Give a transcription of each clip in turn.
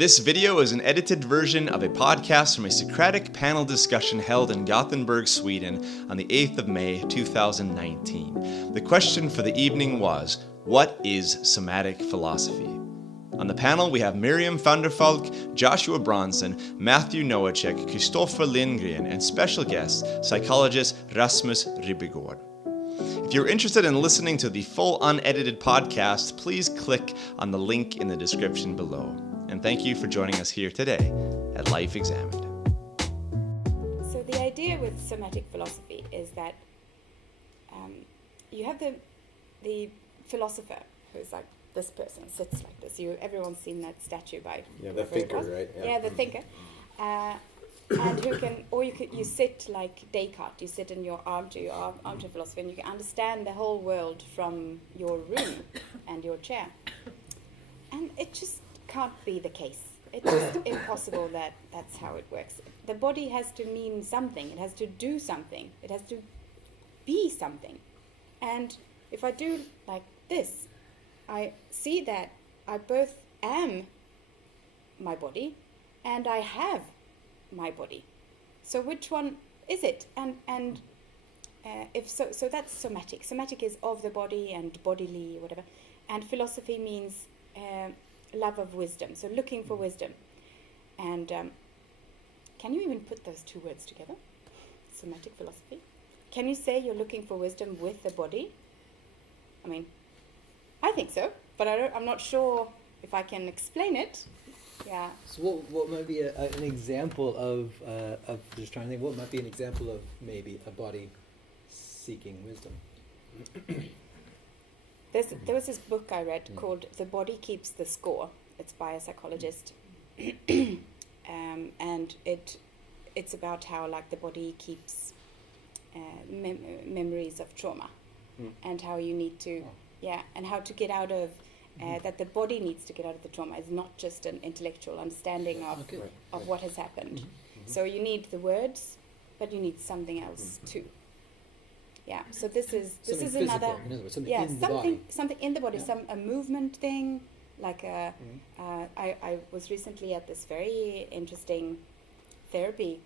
This video is an edited version of a podcast from a Socratic Panel Discussion held in Gothenburg, Sweden on the 8th of May, 2019. The question for the evening was, what is Somatic Philosophy? On the panel we have Miriam van der Valk, Joshua Bronson, Matthew Nowachek, Christoffer Lindgren, and special guest, psychologist Rasmus Ribbegårdh. If you're interested in listening to the full unedited podcast, please click on the link in the description below. And thank you for joining us here today at Life.Examined. So the idea with Somatic Philosophy is that you have the philosopher, who's like this person, sits like this. Everyone's seen that statue by... Yeah, the thinker, right? Yeah, the thinker. And who can, or you sit like Descartes, you sit in your armchair philosophy, and you can understand the whole world from your room and your chair. And it just can't be the case. It's just impossible that that's how it works. The body has to mean something. It has to do something. It has to be something. And if I do like this, I see that I both am my body and I have my body. So which one is it? And if so, so that's somatic. Somatic is of the body and bodily, whatever. And philosophy means love of wisdom. So looking for wisdom. And can you even put those two words together? Somatic philosophy. Can you say you're looking for wisdom with the body? I mean, I think so, but I'm not sure if I can explain it. Yeah. So what might be an example of just trying to think, what might be an example of maybe a body seeking wisdom? There was this book I read called The Body Keeps the Score. It's by a psychologist. And it's about how like the body keeps memories of trauma and how you need to, and how to get out of, that the body needs to get out of the trauma. It's not just an intellectual understanding of what has happened. So you need the words, but you need something else too. Yeah, so this is something another, physical, in other words, something in the body, a movement thing, like I was recently at this very interesting therapy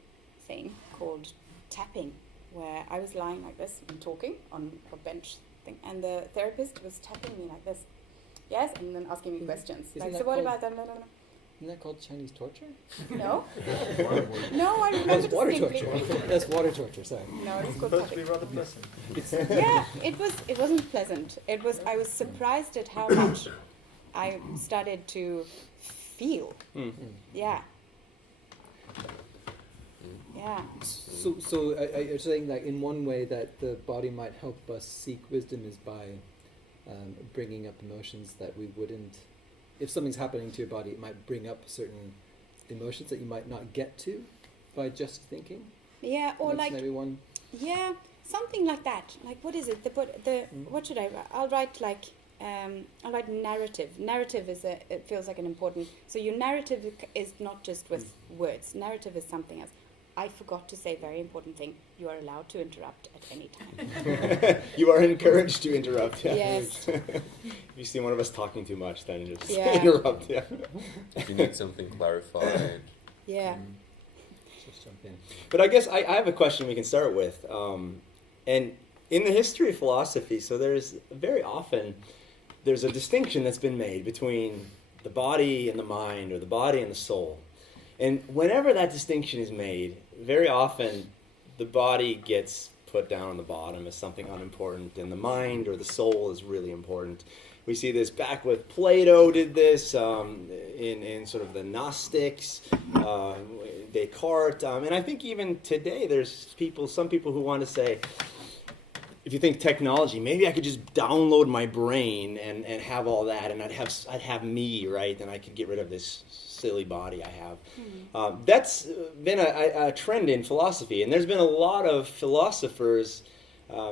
thing called tapping, where I was lying like this and talking on a bench thing, and the therapist was tapping me like this, yes, and then asking me questions, like, so what about that? No. Isn't that called Chinese torture? No. No, I remember. That's water torture. That's water torture. Sorry. No, it was called Supposed to be rather pleasant. Yeah, it wasn't pleasant. I was surprised at how much I started to feel. Yeah. Yeah. So you're saying that in one way that the body might help us seek wisdom is by bringing up emotions that we wouldn't. If something's happening to your body, it might bring up certain emotions that you might not get to by just thinking. Yeah, or that's like maybe one. Yeah, something like that. Like, what is it? What should I write? I'll write narrative. Narrative it feels like an important. So your narrative is not just with words. Narrative is something else. I forgot to say a very important thing. You are allowed to interrupt at any time. You are encouraged to interrupt. Yeah. Yes. If you see one of us talking too much, then just interrupt. Yeah. If you need something clarified. Yeah. Just jump in. But I guess I have a question we can start with. And in the history of philosophy, so there's a distinction that's been made between the body and the mind, or the body and the soul. And whenever that distinction is made, very often the body gets put down on the bottom as something unimportant, and the mind or the soul is really important. We see this back with Plato did this, in sort of the Gnostics, Descartes, and I think even today there's some people who want to say, if you think technology, maybe I could just download my brain and have all that, and I'd have me, right? And I could get rid of this silly body I have. That's been a trend in philosophy, and there's been a lot of philosophers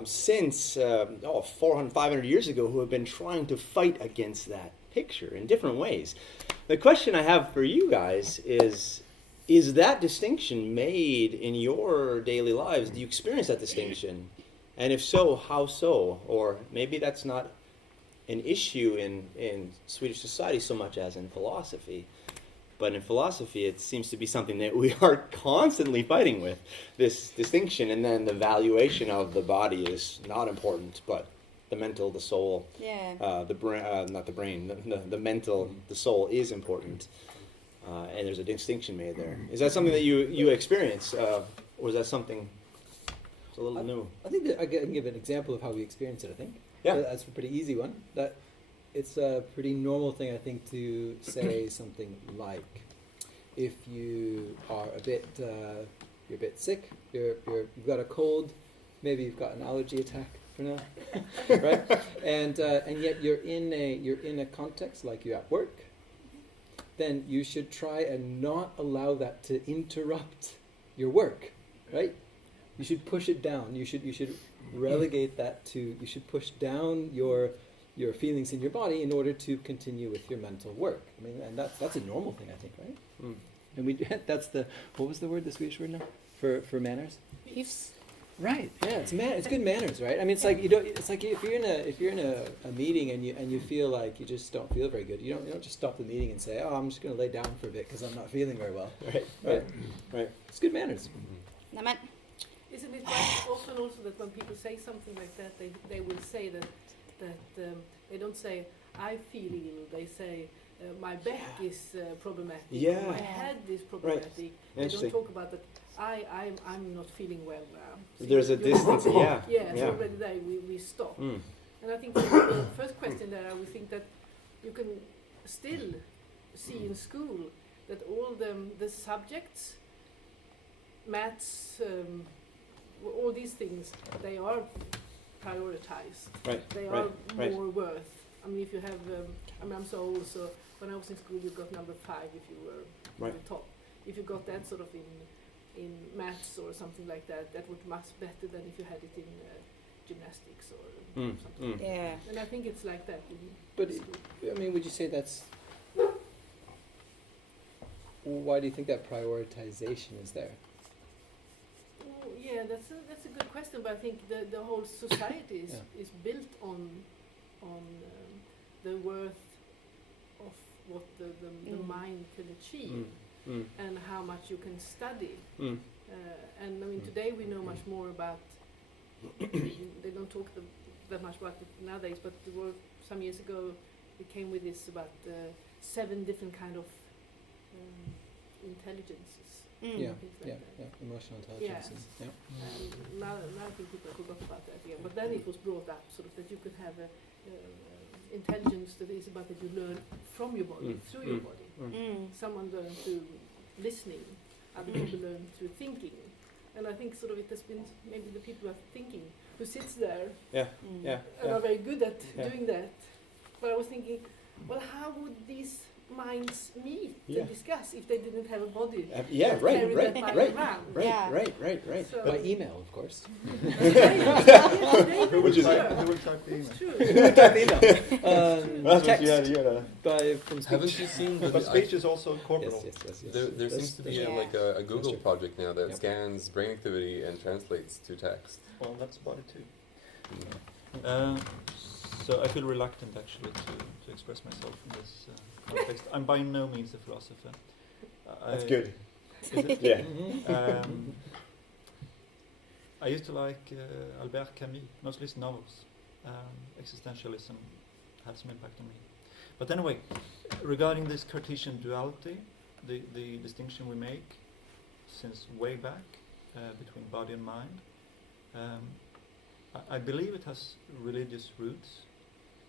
since 400, 500 years ago who have been trying to fight against that picture in different ways. The question I have for you guys is that distinction made in your daily lives? Do you experience that distinction? And if so, how so? Or maybe that's not an issue in Swedish society so much as in philosophy. But in philosophy, it seems to be something that we are constantly fighting with, this distinction, and then the valuation of the body is not important, but the mental, the soul, the brain, not the brain, the mental, the soul is important, and there's a distinction made there. Is that something that you experience, or is that something a little new? I think that I can give an example of how we experience it, I think. Yeah. That's a pretty easy one. That it's a pretty normal thing, I think, to say something like, if you are a bit, you're a bit sick, you've got a cold, maybe you've got an allergy attack for now, right? And yet you're in a context like you're at work, then you should try and not allow that to interrupt your work, right? You should push it down. You should relegate that to. You should push down your feelings in your body in order to continue with your mental work. I mean, and that's a normal thing, I think, right? Mm. And we that's the what was the word, the Swedish word now for manners? Hyfs. Right. Yeah, it's good manners, right? I mean, it's like you don't. It's like if you're in a meeting and you feel like you just don't feel very good. You don't just stop the meeting and say, oh, I'm just going to lay down for a bit because I'm not feeling very well. Right. It's good manners. Nämen. Isn't it quite often also that when people say something like that, they will say that they don't say I feel ill. They say my back is problematic. Yeah. Or my head is problematic. Right. They don't talk about that. I'm not feeling well now. So There's a distance. Yeah. So already there we stop. Mm. And I think for the first question there, I would think that you can still see in school that all the subjects, maths, all these things, they are prioritized. Right. They are more worth. I mean, if you have, I'm so old, so when I was in school, you got number 5 if you were at the top. If you got that sort of in maths or something like that, that would much better than if you had it in gymnastics or something. Yeah. And I think it's like that. But I mean, would you say that's? Why do you think that prioritization is there? Oh, yeah, that's a good question. But I think the whole society is built on the worth of what the mind can achieve. And how much you can study. And I mean, today we know much more about, they don't talk that much about it nowadays, but there were some years ago, we came with this about 7 different kind of intelligences. Things like that. Emotional intelligence. Yes. And now I think people forgot about that again. But then it was brought up sort of that you could have intelligence that is about that you learn from your body, through your body. Someone learns through listening, other people learn through thinking. And I think sort of it has been maybe the people who are thinking, who sits there and are very good at doing that. But I was thinking, well, how would these minds meet and discuss if they didn't have a body? Right. So By email, of course. Which is true. Haven't you seen? But speech is also corporal. Yes. There seems to be a Google project now that scans brain activity and translates to text. Well, that's body too. So I feel reluctant actually to express myself in this context. I'm by no means a philosopher. That's good. Is it? Yeah. I used to like Albert Camus, mostly his novels. Existentialism had some impact on me. But anyway, regarding this Cartesian duality, the distinction we make since way back between body and mind, I believe it has religious roots,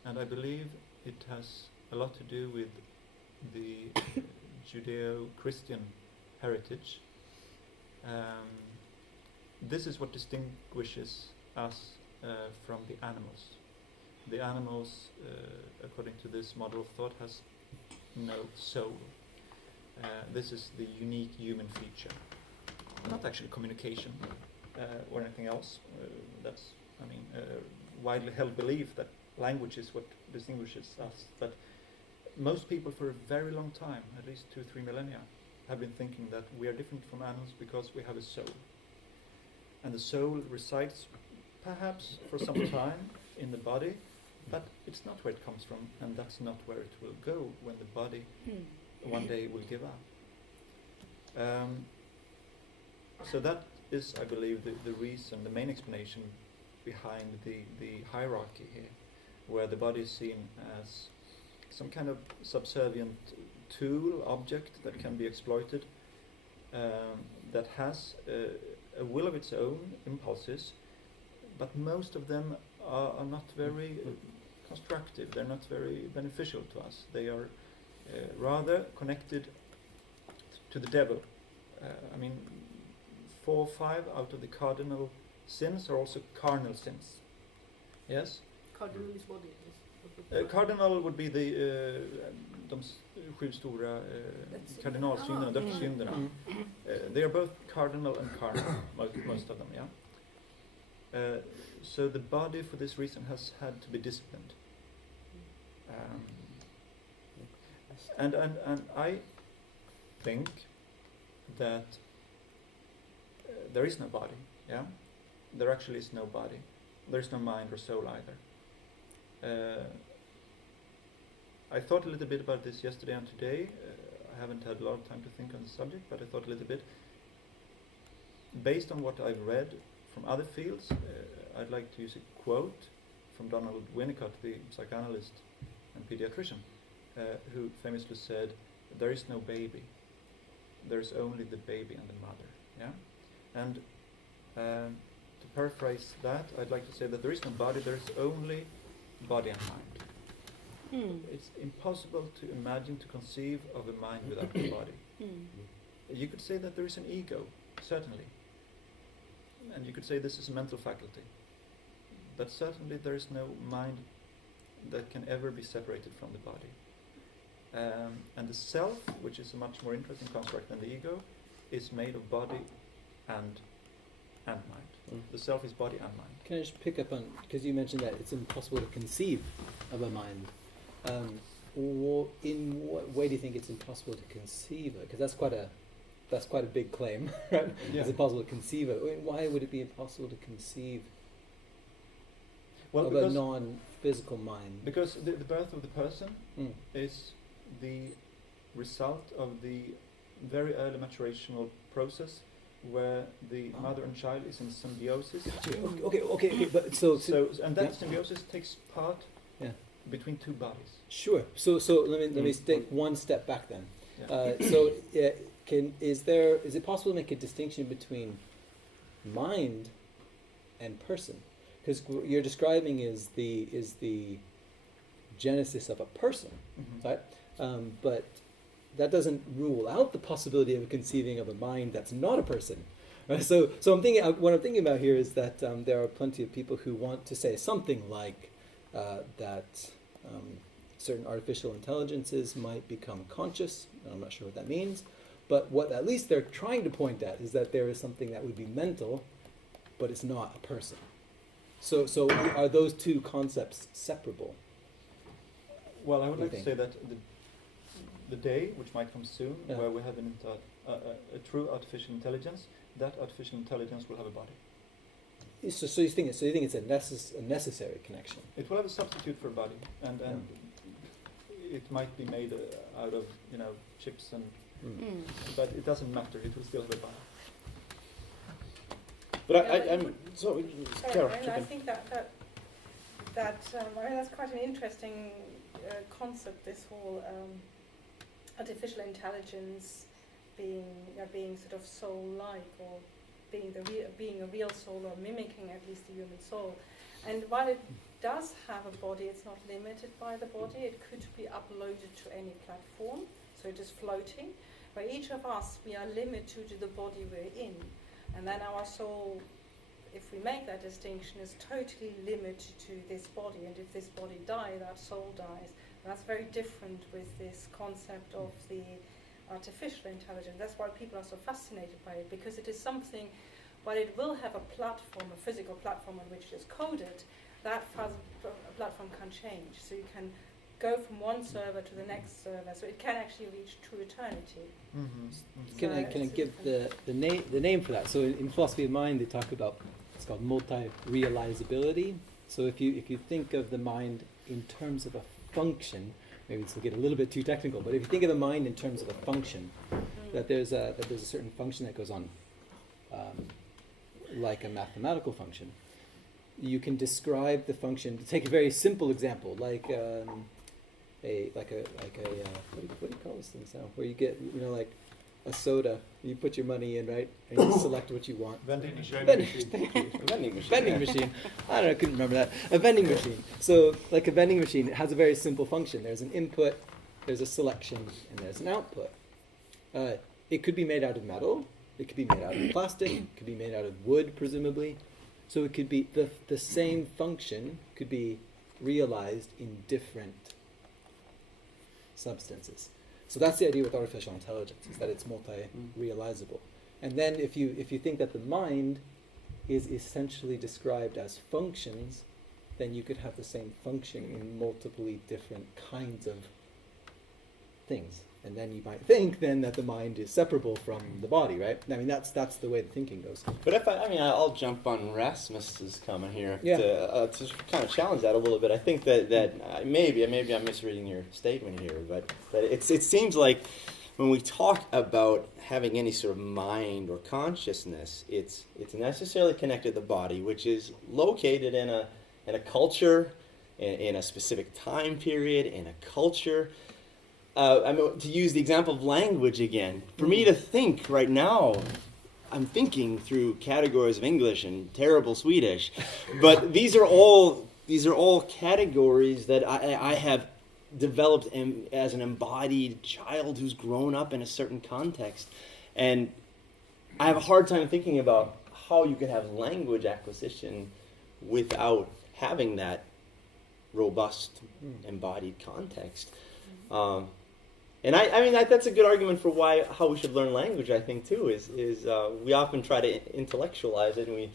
and I believe it has a lot to do with the Judeo-Christian heritage. This is what distinguishes us from the animals. The animals, according to this model of thought, has no soul. This is the unique human feature. Not actually communication or anything else. That's, widely held belief that language is what distinguishes us. But most people for a very long time, at least 2-3 millennia, have been thinking that we are different from animals because we have a soul. And the soul resides perhaps for some time in the body, but it's not where it comes from, and that's not where it will go when the body one day will give up. So that is, I believe, the reason, the main explanation behind the hierarchy here, where the body is seen as some kind of subservient tool, object that can be exploited, that has a will of its own, impulses, but most of them are not very constructive, they're not very beneficial to us. They are rather connected to the devil. I mean, 4 or 5 out of the cardinal sins are also carnal sins. Yes? Cardinal is body. Cardinal would be de 7 stora kardinalsynderna, dödssynderna. They are both cardinal and carnal, most of them, yeah? So the body, for this reason, has had to be disciplined. And I think that there is no body, yeah? There actually is no body. There is no mind or soul either. I thought a little bit about this yesterday and today. I haven't had a lot of time to think on the subject, but I thought a little bit. Based on what I've read from other fields, I'd like to use a quote from Donald Winnicott, the psychoanalyst and pediatrician, who famously said, "There is no baby. There is only the baby and the mother." Yeah, and to paraphrase that, I'd like to say that there is no body. There is only body and mind. It's impossible to imagine, to conceive of a mind without a body. You could say that there is an ego, certainly, and you could say this is a mental faculty, but certainly there is no mind that can ever be separated from the body. And the self, which is a much more interesting construct than the ego, is made of body and mind. The self is body and mind. Can I just pick up on, because you mentioned that it's impossible to conceive of a mind. In what way do you think it's impossible to conceive it? Because that's quite a big claim, right? Yeah. It's impossible to conceive it. Why would it be impossible to conceive of a non-physical mind? Because the birth of the person is the result of the very early maturational process where the mother and child is in symbiosis. Okay. But so and that symbiosis takes part between 2 bodies. Sure. So let me take one step back then. Yeah. Is it possible to make a distinction between mind and person? Because what you're describing is the genesis of a person, right? But that doesn't rule out the possibility of conceiving of a mind that's not a person. Right? So what I'm thinking about here is that there are plenty of people who want to say something like that certain artificial intelligences might become conscious. I'm not sure what that means, but what at least they're trying to point at is that there is something that would be mental, but it's not a person. So are those 2 concepts separable? Well, I would like to say that the day, which might come soon, where we have a true artificial intelligence, that artificial intelligence will have a body. So you think it's a necessary connection? It will have a substitute for a body, and it might be made out of chips and, but it doesn't matter. It will still have a body. But I'm so. Carol, I think that's quite an interesting concept. This whole artificial intelligence being sort of soul-like, or being a real soul, or mimicking at least the human soul. And while it does have a body, it's not limited by the body. It could be uploaded to any platform, so it is floating. But each of us, we are limited to the body we're in. And then our soul, if we make that distinction, is totally limited to this body. And if this body dies, that soul dies. And that's very different with this concept of the artificial intelligence. That's why people are so fascinated by it, because it is something, while it will have a platform, a physical platform on which it is coded, that platform can change. So you can go from one server to the next server, so it can actually reach true eternity. Can I give the name for that? So in philosophy of mind, they talk about, it's called multi-realisability. So if you think of the mind in terms of a function, maybe this will get a little bit too technical, but if you think of the mind in terms of a function, that there's a certain function that goes on, like a mathematical function. You can describe the function. To take a very simple example, like what do you call these things now? Where you get, like a soda, you put your money in, right, and you select what you want. Vending machine. Thank you. A vending machine. Vending machine. I don't know, I couldn't remember that. A vending machine. So, like a vending machine, it has a very simple function. There's an input, there's a selection, and there's an output. It could be made out of metal. It could be made out of plastic. It could be made out of wood, presumably. So it could be the same function could be realized in different substances. So that's the idea with artificial intelligence, is that it's multi-realizable. And then if you think that the mind is essentially described as functions, then you could have the same function in multiply different kinds of things. And then you might think then that the mind is separable from the body, right? I mean, that's the way the thinking goes. But I'll jump on Rasmus's comment here Yeah. to kind of challenge that a little bit. I think that maybe I'm misreading your statement here, but it seems like when we talk about having any sort of mind or consciousness, it's necessarily connected to the body, which is located in a culture, in a specific time period, in a culture. To use the example of language again, for me to think right now, I'm thinking through categories of English and terrible Swedish, but these are all categories that I have developed as an embodied child who's grown up in a certain context, and I have a hard time thinking about how you could have language acquisition without having that robust embodied context. And that's a good argument for how we should learn language, I think, too, is we often try to intellectualize it, and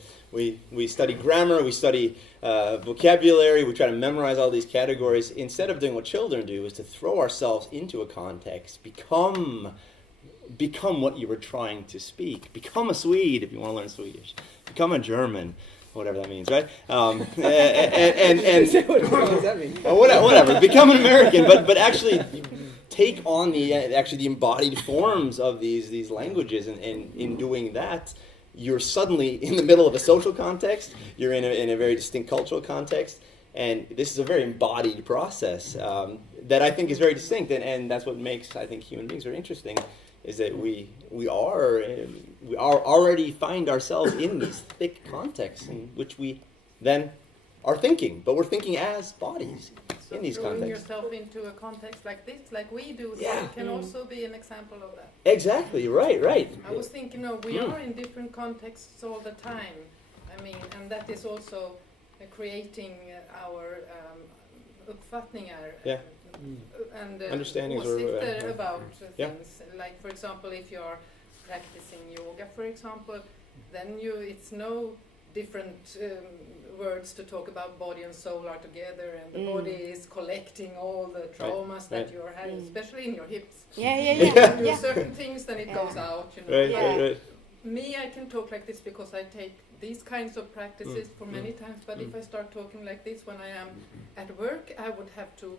we study grammar, we study vocabulary, we try to memorize all these categories, instead of doing what children do, is to throw ourselves into a context, become what you were trying to speak, become a Swede if you want to learn Swedish, become a German, whatever that means, right? And what does that mean? Whatever, become an American, but actually take on the embodied forms of these languages, and in doing that, you're suddenly in the middle of a social context, you're in a very distinct cultural context, and this is a very embodied process that I think is very distinct, and that's what makes, I think, human beings very interesting, is that we already find ourselves in these thick contexts in which we then are thinking, but we're thinking as bodies. So in these throwing contexts. yourself into a context like this, like we do, Yeah. can also be an example of that. Exactly, right. I was thinking, we are in different contexts all the time. I mean, and that is also creating our uppfattningar. Yeah. And Understandings åsikter about yeah. things. Like, for example, if you're practicing yoga, for example, then it's no different words to talk about body and soul are together, and the body is collecting all the traumas that you're having, especially in your hips. Yeah. You do certain things, then it goes out. Right. Me, I can talk like this because I take these kinds of practices for many times, but if I start talking like this when I am at work, I would have to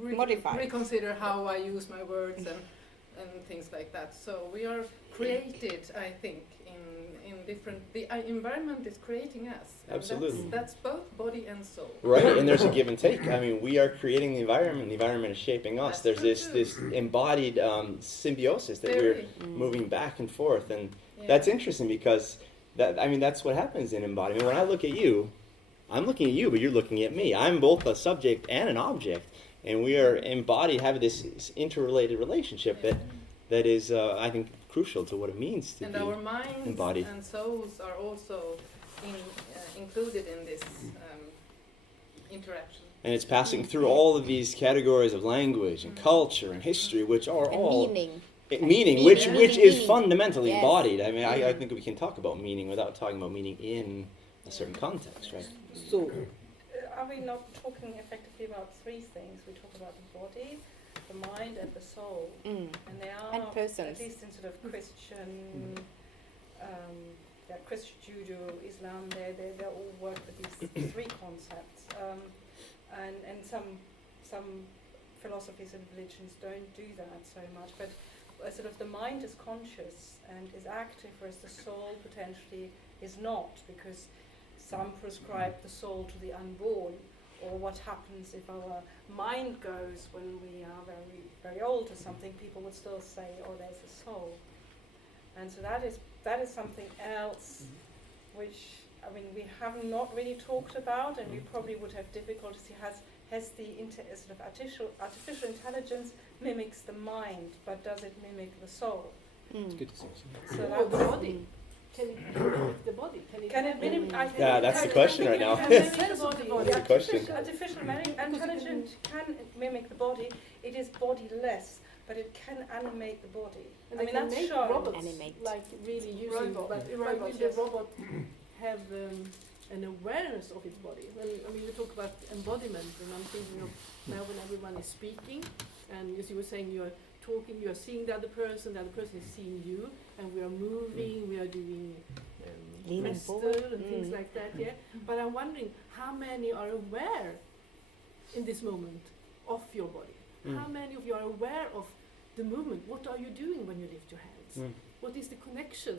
reconsider how I use my words and things like that. So we are created, I think, in different. The environment is creating us. Absolutely. That's both body and soul. Right, and there's a give and take. I mean, we are creating the environment is shaping us. That's There's this embodied symbiosis that we're moving back and forth, and that's interesting because that's what happens in embodiment. When I look at you, I'm looking at you, but you're looking at me. I'm both a subject and an object, and we are embodied, have this interrelated relationship that is, I think, crucial to what it means to be our minds embodied. And souls are also included in this interaction. And it's passing through all of these categories of language and culture and history, which are all meaning, which is fundamentally embodied. I mean, I think we can talk about meaning without talking about meaning in a certain context, right? So, are we not talking effectively about three things? We talk about the body, the mind, and the soul, and they are, and persons. at least in sort of Christian, Christian Judo, Islam. They all work with these three concepts, and some philosophies and religions don't do that so much, but sort of the mind is conscious and is active, whereas the soul potentially is not, because some prescribe the soul to the unborn, or what happens if our mind goes when we are very, very old or something. People would still say, oh, there's a soul. And so that is something else which, I mean, we have not really talked about, and we probably would have difficulties. Has the sort of artificial intelligence mimics the mind, but does it mimic the soul? It's good to see. So Or the body. Can it mimic the body? Can it mimic? Yeah, that's the question right now. That's the question. Artificial intelligence can mimic the body. It is bodiless, but it can animate the body. And I mean, they can that's make shown. robots, Animate. like really using, Robot. but Robots, will the yes. robot have an awareness of its body? Well, I mean, you talk about embodiment, and I'm thinking of now when everyone is speaking, and as you were saying, you're talking, you're seeing the other person is seeing you, and we are moving, we are doing Leaning gesture forward. and things like that, yeah. But I'm wondering how many are aware in this moment of your body? How many of you are aware of the movement? What are you doing when you lift your hands? What is the connection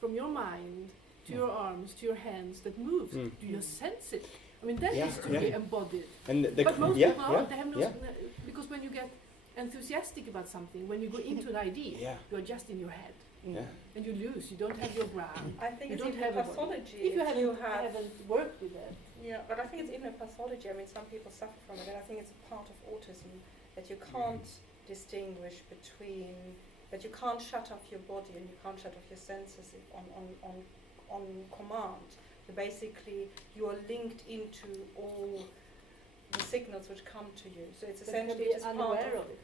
from your mind to your arms, to your hands that moves? Do you sense it? I mean, that is to be embodied. And But most people aren't. They have no, because when you get enthusiastic about something, when you go into an idea, you're just in your head. And you lose. You don't have your ground. I think You it's don't even have a a body. pathology. If you haven't worked with that. Yeah, but I think it's even a pathology. I mean, some people suffer from it, and I think it's a part of autism that you can't distinguish between, that you can't shut off your body and you can't shut off your senses on command. So basically, you are linked into all the signals which come to you. So it's essentially be just part unaware of it.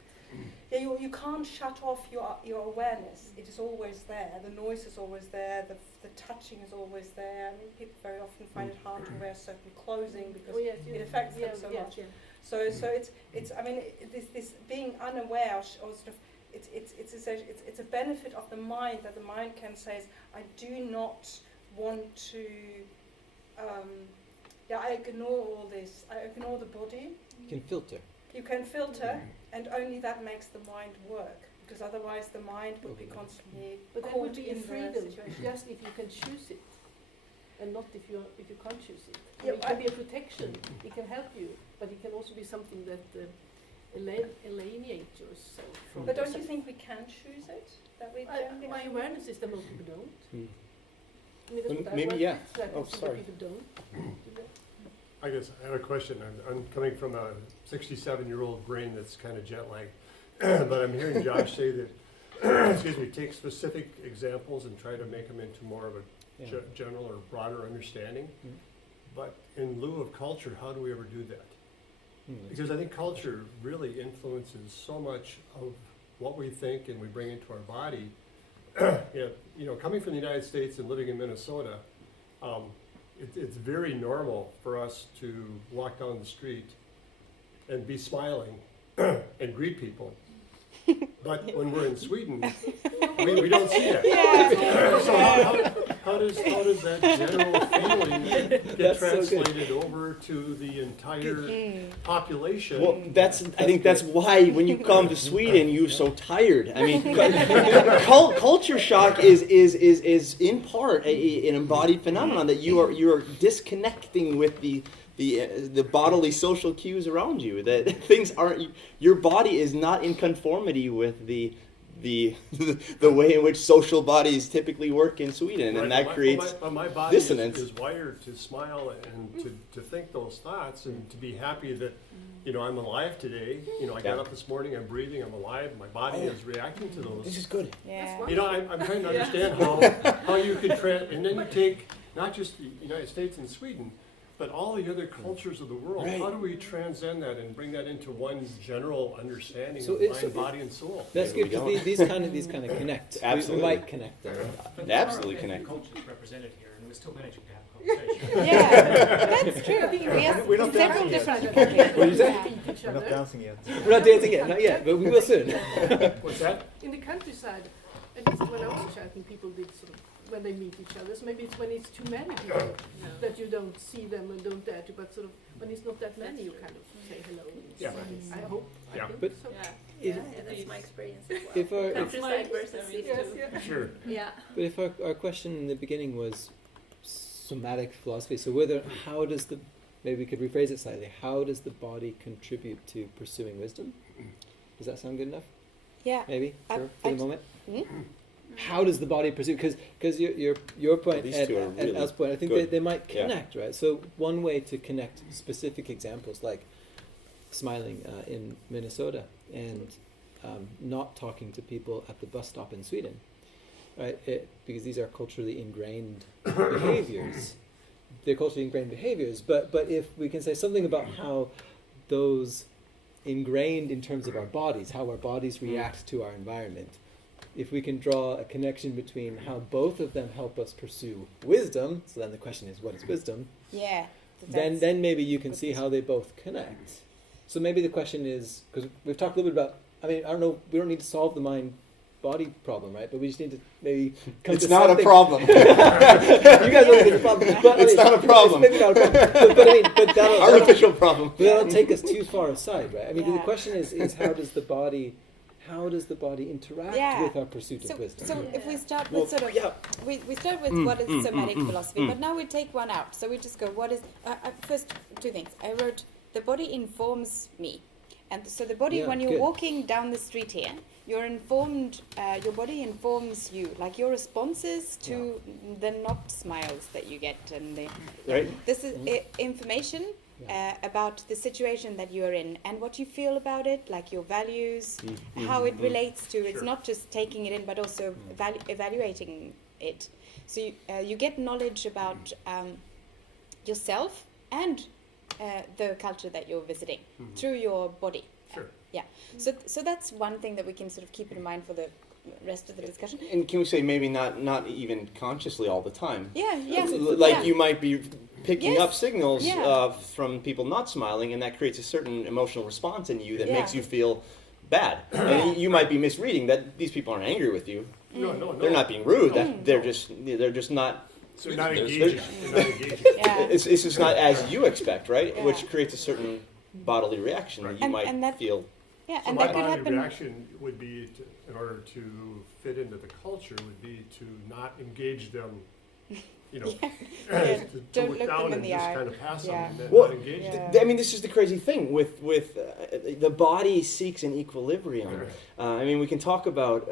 Yeah, you can't shut off your awareness. It is always there. The noise is always there. The touching is always there. I mean, people very often find it hard to wear certain clothing because it affects them so much. So it's I mean this being unaware or sort of it's a benefit of the mind, that the mind can say, I do not want to. I ignore all this. I ignore the body. You can filter. You can filter, and only that makes the mind work, because otherwise the mind would be constantly But that caught would be a in the freedom, situation. just if you can choose it, and not if you can't choose it. Yeah, It can be a protection. It can help you, but it can also be something that alienates yourself from. But don't you think we can choose it? That we can my awareness is that most people don't. I mean, that's what I Maybe, work yeah. with, that Oh, some sorry. people don't. do that. I guess I have a question. I'm coming from a 67-year-old brain that's kind of jet-lagged, but I'm hearing Josh say that, excuse me, take specific examples and try to make them into more of a general or broader understanding. But in lieu of culture, how do we ever do that? Because I think culture really influences so much of what we think and we bring into our body. Coming from the United States and living in Minnesota, it's very normal for us to walk down the street and be smiling and greet people. But when we're in Sweden, we don't see that. So how does that general feeling get translated over to the entire population? Well, I think that's why when you come to Sweden, you're so tired. I mean, culture shock is in part an embodied phenomenon, that you are disconnecting with the bodily social cues around you. That things aren't. Your body is not in conformity with the way in which social bodies typically work in Sweden, and that creates my body dissonance. Is wired to smile and to think those thoughts and to be happy that I'm alive today. I got up this morning, I'm breathing, I'm alive. My body is reacting to those. This is good. Yeah. I'm trying to understand how you could and then you take not just the United States and Sweden, but all the other cultures of the world. Right. How do we transcend that and bring that into one general understanding So of mind, body, and soul? That's good, because these kind of connect. Absolutely. We might connect there. Absolutely connect. Cultures represented here, and we're still managing to have a conversation. Yeah, that's true. We have We're not several dancing yet. different. What did you say? We're not dancing yet. We're not dating yet, not yet, but we will soon. What's that? In the countryside, at least when I was a child, I think people did sort of, when they meet each other. So maybe it's when it's too many people that you don't see them and don't dare to, but sort of when it's not that many, you kind of say hello. Yeah. I hope. Yeah. I think But so. That's my experience as well. If our, Countryside versus city. Sure. Yeah. but if our question in the beginning was somatic philosophy, so how does the, maybe we could rephrase it slightly, how does the body contribute to pursuing wisdom? Does that sound good enough? Yeah. Maybe for the moment. Hmm? How does the body pursue? Because your point These and two are really Al's point, I think good. they might Yeah. connect, right? So one way to connect specific examples like smiling in Minnesota and not talking to people at the bus stop in Sweden, right? Because these are culturally ingrained behaviors. They're culturally ingrained behaviors, but if we can say something about how those ingrained in terms of our bodies, how our bodies react to our environment, if we can draw a connection between how both of them help us pursue wisdom, so then the question is, what is wisdom? Yeah. Then maybe you can see how they both connect. So maybe the question is, because we've talked a little bit about, I mean, I don't know, we don't need to solve the mind-body problem, right? But we just need to maybe come It's to not something. a problem. You guys don't think it's a problem. But, It's not a problem. It's maybe not a problem. But I mean, but that'll Artificial problem. but that'll take us too far aside, right? I mean, the Yeah. question is how does the body interact Yeah. with our pursuit of wisdom? So if we start Well, with sort of, yeah. we start with what is somatic philosophy, but now we take one out. So we just go, what is, first two things. I wrote, the body informs me. And so the body, Yeah, when you're good. walking down the street here, you're informed, your body informs you, like your responses to the not smiles that you get. And the, Right. this is information about the situation that you're in and what you feel about it, like your values, how it relates to, it's Sure. not just taking it in, but also evaluating it. So you get knowledge about yourself and the culture that you're visiting through your body. Sure. Yeah. So that's one thing that we can sort of keep in mind for the rest of the discussion. And can we say maybe not even consciously all the time? Yeah. Like you might be picking Yes. up signals Yeah. from people not smiling, and that creates a certain emotional response in you that Yeah. makes you feel bad. And you might be misreading that these people aren't angry with you. No. They're not being rude. They're just not. So not There's- engaging. They're not engaging. Yeah. It's just not as you expect, right? Yeah. Which creates a certain bodily reaction that you And might that- feel. Yeah, So and my that could bodily happen. reaction would be, in order to fit into the culture, would be to not engage them, Yeah. to Don't look look down them in and the just eye. kind of pass Yeah. them and Well, not engage them. Yeah. I mean, this is the crazy thing with the body seeks an equilibrium. I mean, we can talk about.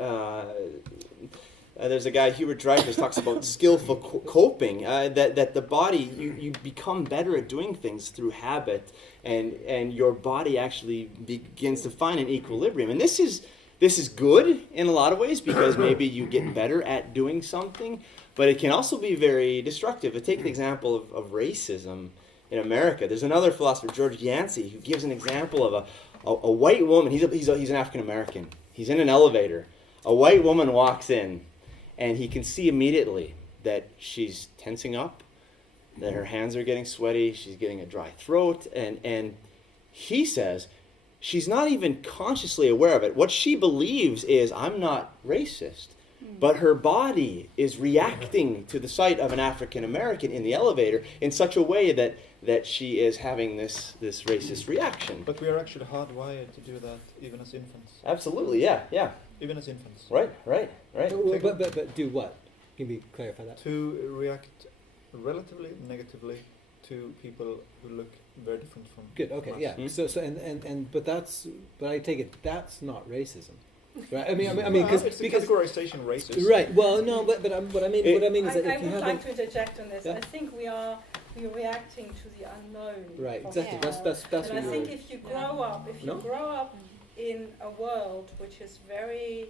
There's a guy, Hubert Dreyfus, talks about skillful coping. That the body, you become better at doing things through habit, and your body actually begins to find an equilibrium. And this is good in a lot of ways because maybe you get better at doing something, but it can also be very destructive. Take the example of racism in America. There's another philosopher, George Yancey, who gives an example of a white woman. He's an African American. He's in an elevator. A white woman walks in, and he can see immediately that she's tensing up, that her hands are getting sweaty, she's getting a dry throat, and he says she's not even consciously aware of it. What she believes is, I'm not racist. But her body is reacting to the sight of an African American in the elevator in such a way that she is having this racist reaction. But we are actually hardwired to do that even as infants. Absolutely, yeah. Even as infants. Right. But do what? Can we clarify that? To react relatively negatively to people who look very different from Good. Okay. us. Yeah. But I take it that's not racism, right? I mean, Well, because it's the categorization racist. right. Well, no, but what I mean is that I if you would haven't like to interject on this. Yeah. I think we're reacting to the unknown. right, of exactly. the That's world. that's And I what think you're. if you grow up in a world which is very,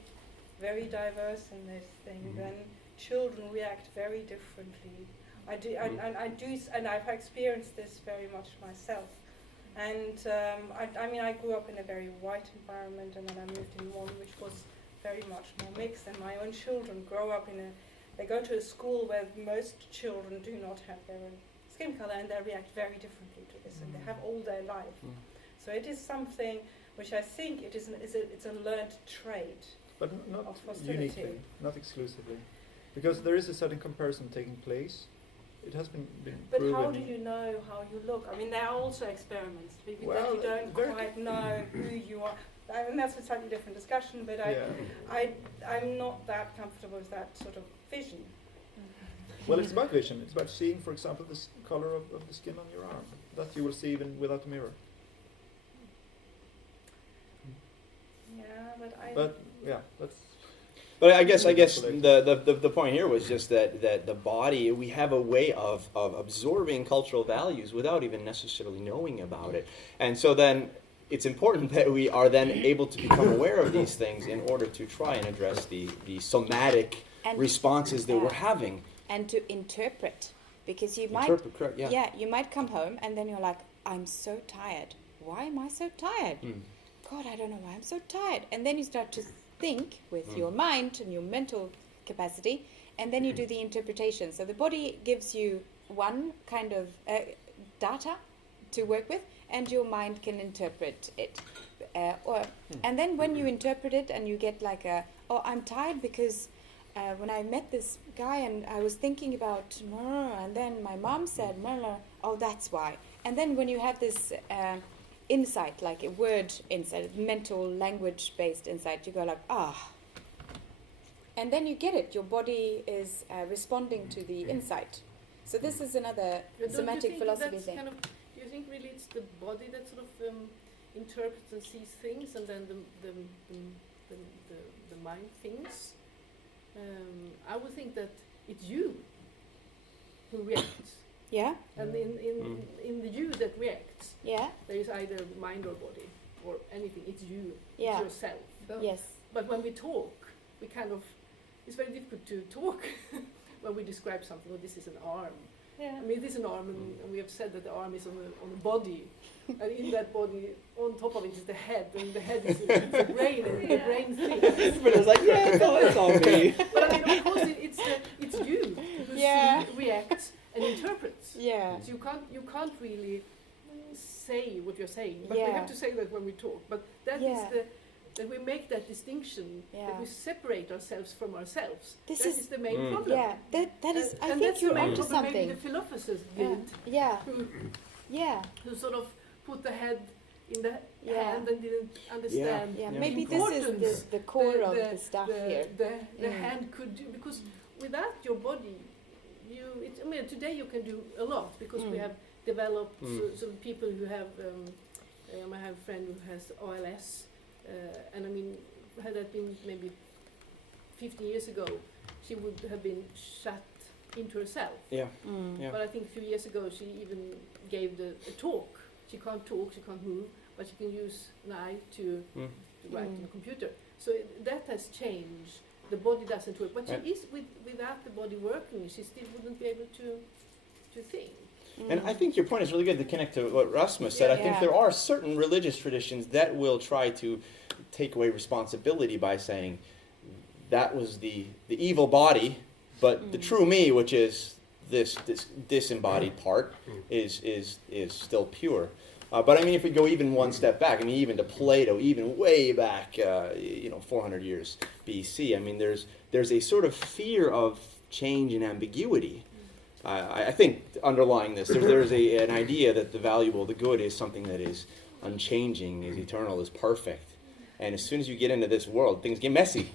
very diverse in this thing, then children react very differently. And I've experienced this very much myself. And I mean, I grew up in a very white environment, and then I moved in one which was very much more mixed. And my own children they go to a school where most children do not have their own skin color, and they react very differently to this, and they have all their life. So it is something which I think it's a learned trait. But not Of hostility. uniquely, not exclusively. Because there is a certain comparison taking place. It has been But proven. how do you know how you look? I mean, there are also experiments that you Well, don't quite know who you are. I mean, that's a slightly different discussion, but I'm not that comfortable with that sort of vision. Well, it's about vision. It's about seeing, for example, the color of the skin on your arm. That you will see even without a mirror. Yeah, but that's. But I guess the point here was just that the body, we have a way of absorbing cultural values without even necessarily knowing about it. And so then it's important that we are then able to become aware of these things in order to try and address the somatic responses that we're having. And to interpret. Because you might you might come home and then you're like, I'm so tired. Why am I so tired? God, I don't know why I'm so tired. And then you start to think with your mind and your mental capacity, and then you do the interpretation. So the body gives you one kind of data to work with, and your mind can interpret it. And then when you interpret it and you get like I'm tired because when I met this guy and I was thinking about and then my mom said oh, that's why. And then when you have this insight, like a word insight, mental language-based insight, you go like, and then you get it. Your body is responding to the insight. So this is another somatic philosophy thing. Do you think really it's the body that sort of interprets and sees things, and then the mind thinks? I would think that it's you who reacts. Yeah. And in the you that reacts, yeah, there is either mind or body or anything. It's you. Yeah. It's yourself. Yes. But when we talk, it's very difficult to talk when we describe something. Oh, this is an arm. Yeah. I mean, this is an arm, and we have said that the arm is on a body, and in that body, on top of it is the head, and the head is the brain, and the brain thinks. But it's like, it's all me. But I mean, of course, it's you who reacts and interprets. Yeah. So you can't really say what you're saying, but we have to say that when we talk. But that is that we make that distinction, that we separate ourselves from ourselves. That is the main problem. Yeah, that is. I and think that's you're the main onto problem. something. Maybe the philosophers did. Who sort of put the head in the hand and didn't understand. Yeah. Maybe this is the core of the stuff here. The hand could do, because without your body, today you can do a lot because we have developed some people who have. I have a friend who has ALS, and I mean, had that been maybe 50 years ago, she would have been shut into herself. Yeah. But I think a few years ago she even gave a talk. She can't talk, she can't move, but she can use an eye to write on a computer. So that has changed. The body doesn't work, but she is without the body working, she still wouldn't be able to think. And I think your point is really good to connect to what Rasmus said. I think there are certain religious traditions that will try to take away responsibility by saying that was the evil body, but the true me, which is this disembodied part, is still pure. But I mean, if we go even one step back, I mean, even to Plato, even way back, 400 years BC, I mean, there's a sort of fear of change and ambiguity. I think underlying this, there's an idea that the valuable, the good, is something that is unchanging, is eternal, is perfect. And as soon as you get into this world, things get messy.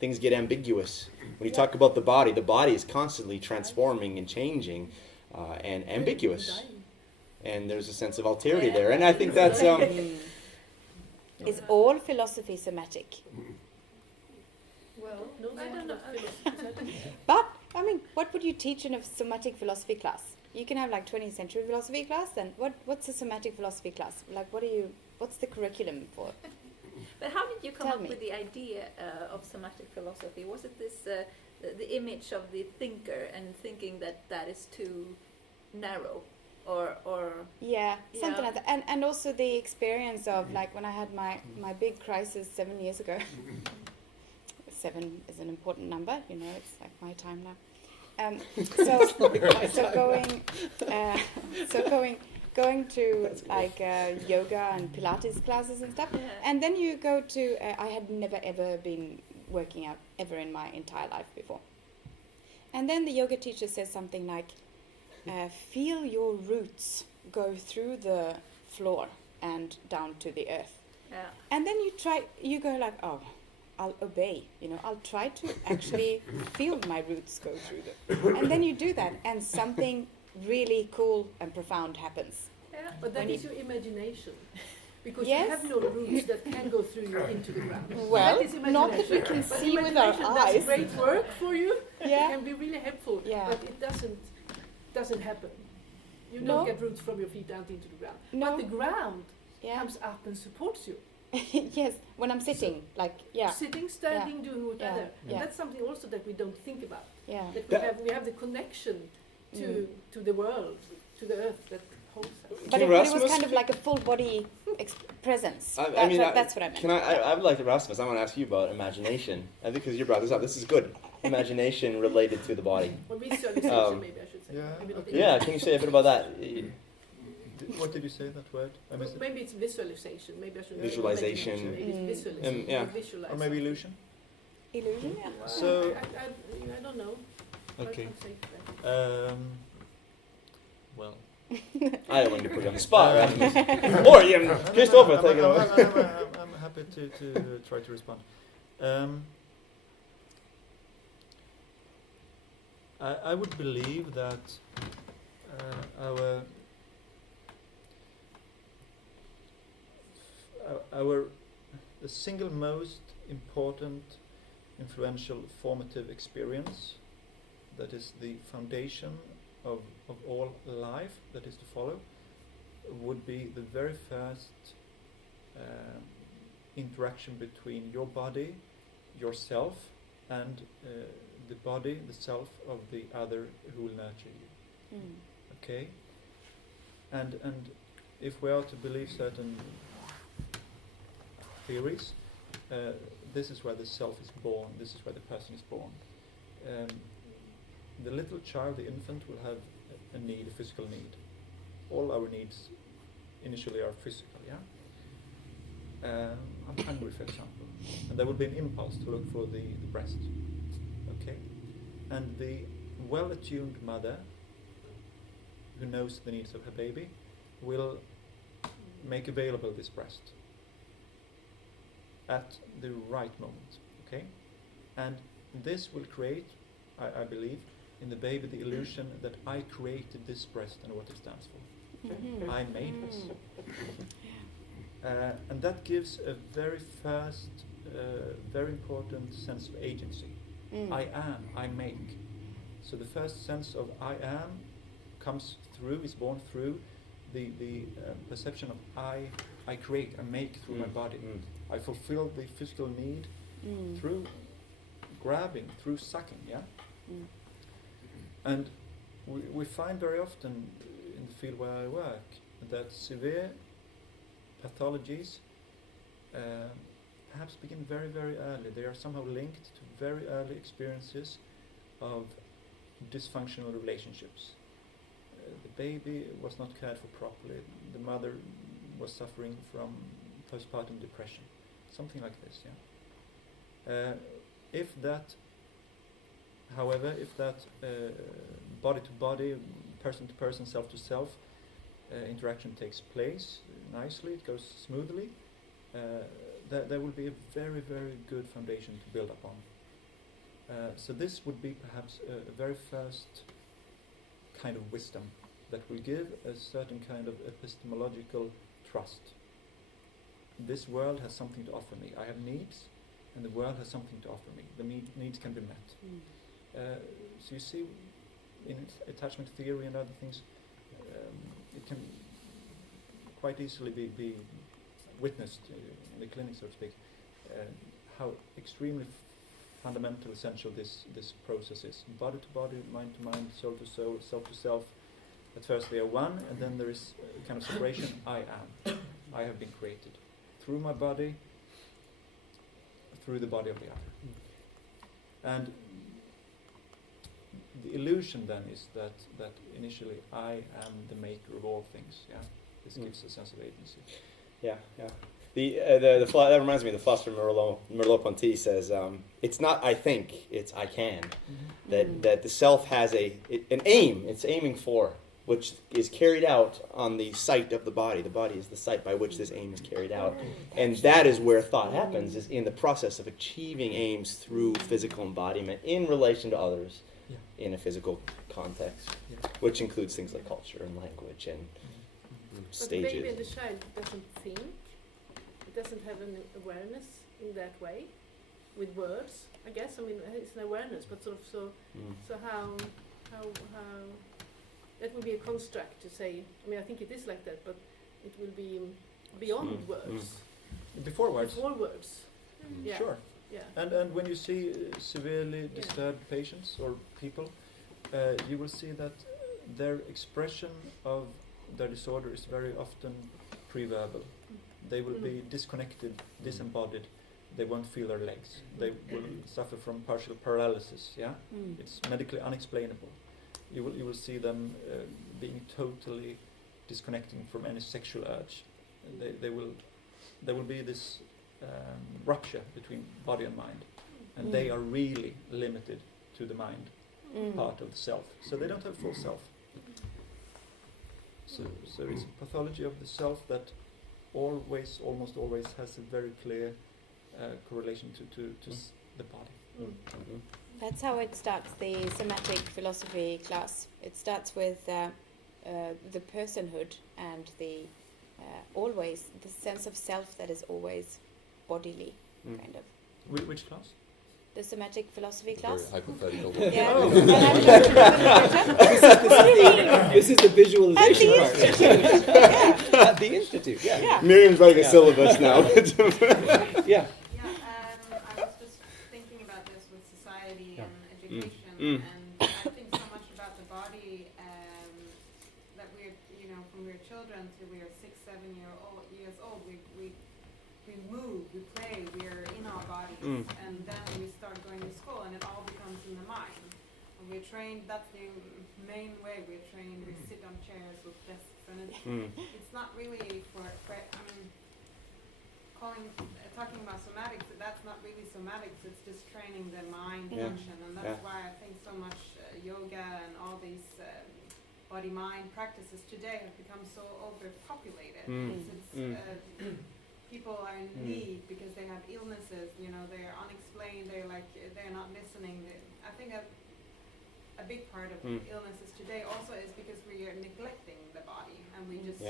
Things get ambiguous. When you talk about the body is constantly transforming and changing and ambiguous. And there's a sense of alterity there. And I think that's... Is all philosophy somatic? Well, no, I don't know. But, I mean, what would you teach in a somatic philosophy class? You can have like 20th century philosophy class, and what's a somatic philosophy class? Like, what's the curriculum for? But how did you come Tell up me. with the idea of somatic philosophy? Was it this the image of the thinker and thinking that is too narrow, or something like that, and also the experience of like when I had my big crisis 7 years ago. 7 is an important number, it's like my time now. Going to like yoga and Pilates classes and stuff, and then you go to. I had never ever been working out ever in my entire life before, And then the yoga teacher says something like, feel your roots go through the floor and down to the earth. Yeah. And then you go like, oh, I'll obey, I'll try to actually feel my roots go through and then you do that and something really cool and profound happens. Yeah, but that is your imagination. Because Yes. you have no roots that can go through you into the ground. Well, that is not that we can But see with our imagination eyes. does great work for you. Yeah. It can be really helpful. Yeah. But it doesn't happen. You No. don't get roots from your feet down into the ground. No. But the ground Yeah. comes up and supports you. Yes, when I'm sitting, Sitting, standing, doing whatever. Yeah. And Yeah. that's something also that we don't think about. yeah. That we have the connection to the world, to the earth that holds us. But it was kind of like a full body presence. That's what I meant. I would like to, Rasmus, I want to ask you about imagination. I think because you brought this up, this is good. Imagination related to the body. Or visualization, maybe I should say. Yeah, Maybe not okay. Yeah, can you say a bit about that? What did you say, that word? I missed it. Maybe it's visualization. Maybe I should Visualization. Maybe it's visualization. Yeah. Visualize Or maybe something. illusion? Illusion, yeah. So- I don't know. Okay. I can't say that. Well. I don't want to put you on the spot, Rasmus. Or even Christoffer, take it away. I'm happy to try to respond. I would believe that the single most important influential formative experience, that is the foundation of all life that is to follow, would be the very first interaction between your body, yourself, and the body, the self of the other who will nurture you. Okay? And if we are to believe certain theories, this is where the self is born, this is where the person is born. The little child, the infant, will have a need, a physical need. All our needs initially are physical, yeah? I'm hungry, for example, and there will be an impulse to look for the breast, okay? And the well-attuned mother, who knows the needs of her baby, will make available this breast at the right moment, okay? And this will create, I believe, in the baby the illusion that I created this breast and what it stands for. Mm-hmm. I made this. And that gives a very first, very important sense of agency. I am, I make. So the first sense of I am is born through the perception of I create, I make through my body. I fulfill the physical need through grabbing, through sucking, yeah? And we find very often in the field where I work that severe pathologies perhaps begin very, very early. They are somehow linked to very early experiences of dysfunctional relationships. The baby was not cared for properly. The mother was suffering from postpartum depression. Something like this, yeah? If that body-to-body, person-to-person, self-to-self interaction takes place nicely, it goes smoothly, there will be a very, very good foundation to build upon. So this would be perhaps a very first kind of wisdom that will give a certain kind of epistemological trust. This world has something to offer me. I have needs, and the world has something to offer me. The needs can be met. So you see, in attachment theory and other things, it can quite easily be witnessed in the clinic, so to speak, how extremely fundamental, essential this process is. Body to body, mind to mind, soul to soul, self to self. At first they are one, and then there is a kind of separation. I am. I have been created through my body, through the body of the other. And the illusion then is that initially I am the maker of all things. Yeah, this gives a sense of agency. Yeah, yeah. That reminds me, the philosopher Merleau-Ponty says, it's not I think, it's I can. That the self has an aim, it's aiming for, which is carried out on the sight of the body. The body is the sight by which this aim is carried out. And that is where thought happens, is in the process of achieving aims through physical embodiment in relation to others in a physical context, which includes things like culture and language and stages. But maybe the child doesn't think, it doesn't have an awareness in that way, with words, I guess. I mean, it's an awareness, but sort of so how that would be a construct to say. I mean, I think it is like that, but it will be beyond words. Before words. Before words. Yeah. Sure. Yeah. And when you see severely disturbed patients or people, you will see that their expression of their disorder is very often pre-verbal. They will be disconnected, disembodied. They won't feel their legs. They will suffer from partial paralysis. It's medically unexplainable. You will see them being totally disconnecting from any sexual urge. There will be this rupture between body and mind, and they are really limited to the mind part of the self. So they don't have full self. So it's a pathology of the self that almost always has a very clear correlation to the body. That's how it starts, the Somatic Philosophy class. It starts with the personhood and the always the sense of self that is always bodily, kind of. Which class? The Somatic Philosophy class. Very hypothetical. Yeah. This is the visualization part. At the institute. Yeah. Miriam's like a syllabus now. Yeah. I was just thinking about this with society and education, and I think so much about the body that we're, from we're children to we're 6-7 years old, we move, we play, we're in our bodies, and then we start going to school, and it all becomes in the mind. And we're trained. That's the main way we're trained. We sit on chairs with desks, and it's not really for talking about somatics, that's not really somatics, it's just training the mind function, and that's why I think so much yoga and all these body-mind practices today have become so overpopulated. People are in need because they have illnesses, they're unexplained, they're not listening. I think a big part of illnesses today also is because we are neglecting the body, and we just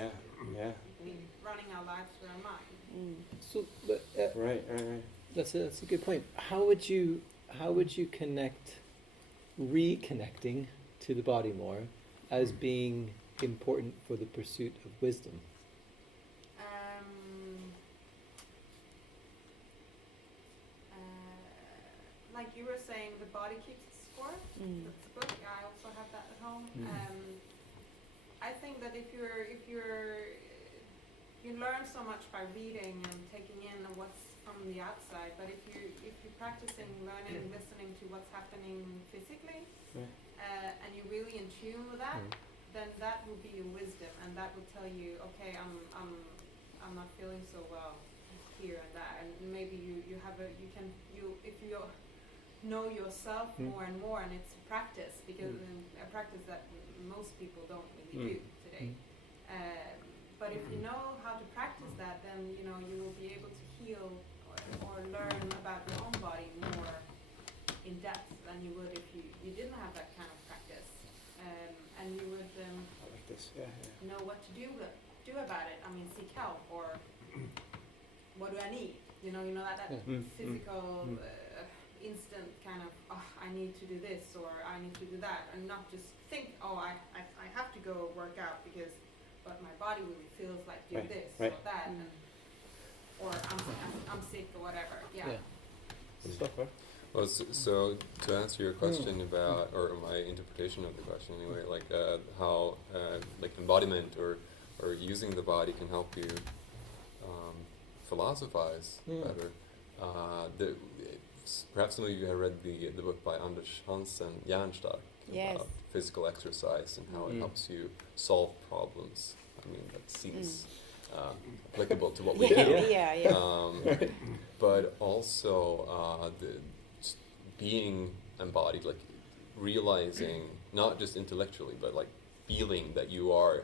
running our lives through our mind. So, Right. That's a good point. How would you reconnecting to the body more as being important for the pursuit of wisdom? Like you were saying, the body keeps score. That's the book. I also have that at home. I think that if you learn so much by reading and taking in what's from the outside, but if you're practicing learning, listening to what's happening physically, and you're really in tune with that, then that will be your wisdom, and that will tell you, okay, I'm not feeling so well here and that, and maybe if you know yourself more and more, and it's a practice, because a practice that most people don't really do today. But if you know how to practice that, then you will be able to heal or learn about your own body more in depth than you would if you didn't have that kind of practice, and you would I like this. know what to do about it. I mean, seek help, or what do I need? That physical instant kind of, I need to do this or I need to do that, and not just think, I have to go work out but my body really feels like doing this or that, or I'm sick or whatever. Well, so to answer your question about, or my interpretation of the question anyway, like how like embodiment or using the body can help you philosophize better. Perhaps some of you have read the book by Anders Hansen, Hjärnstark, about physical exercise and how it helps you solve problems. I mean, that seems applicable to what we Yeah, do. yeah. But also just being embodied, like realizing, not just intellectually, but like feeling that you are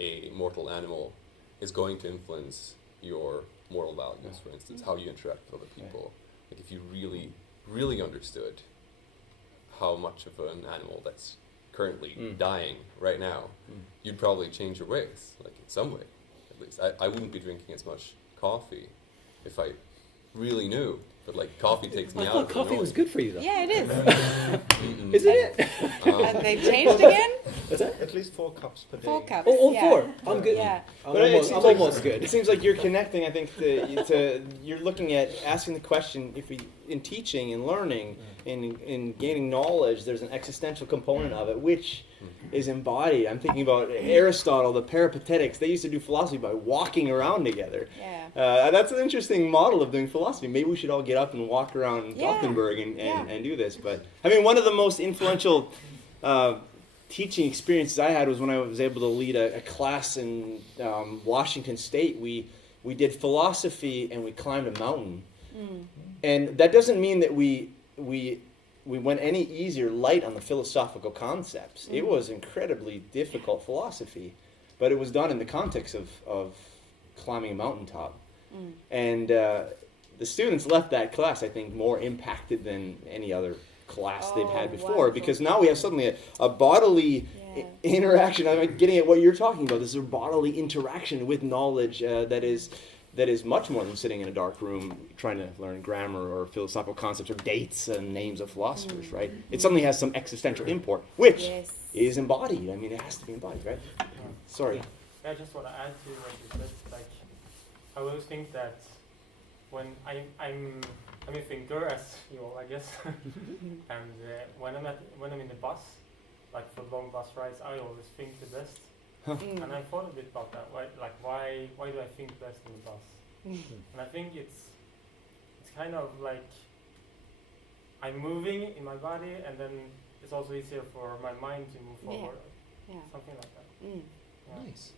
a mortal animal is going to influence your moral values, for instance, how you interact with other people. Like if you really, really understood how much of an animal that's currently dying right now, you'd probably change your ways, like in some way, at least. I wouldn't be drinking as much coffee if I really knew, but like coffee takes me I out thought of the coffee noise. was good for you, though. Yeah, it is. Isn't it? And they've changed again? What's that? At least 4 cups per day. 4 cups. Oh, yeah. 4. I'm good. Yeah. I'm But it almost, seems I'm like- almost good. It seems like you're connecting, I think, to you're looking at asking the question, if we, in teaching and learning, in gaining knowledge, there's an existential component of it, which is embodied. I'm thinking about Aristotle, the Peripatetics. They used to do philosophy by walking around together. Yeah. That's an interesting model of doing philosophy. Maybe we should all get up and walk around Yeah. Gothenburg and Yeah. do this. But I mean, one of the most influential teaching experiences I had was when I was able to lead a class in Washington State. We did philosophy and we climbed a mountain. And that doesn't mean that we went any easier light on the philosophical concepts. It was incredibly difficult philosophy, but it was done in the context of climbing a mountaintop. And the students left that class, I think, more impacted than any other class they've had before, wonderful. because now we have suddenly a bodily interaction. I'm getting at what you're talking about. This is a bodily interaction with knowledge that is much more than sitting in a dark room trying to learn grammar or philosophical concepts or dates and names of philosophers, right? It suddenly has some existential import, which is embodied. I mean, it has to be embodied, right? Sorry. I just want to add to what you said. Like, I always think that when I'm a thinker, as you all, I guess, and when I'm in the bus, like for long bus rides, I always think the best. And I thought a bit about that. Why do I think best in the bus? And I think it's kind of like I'm moving in my body, and then it's also easier for my mind to move forward. Yeah. Something like that. Yeah. Nice.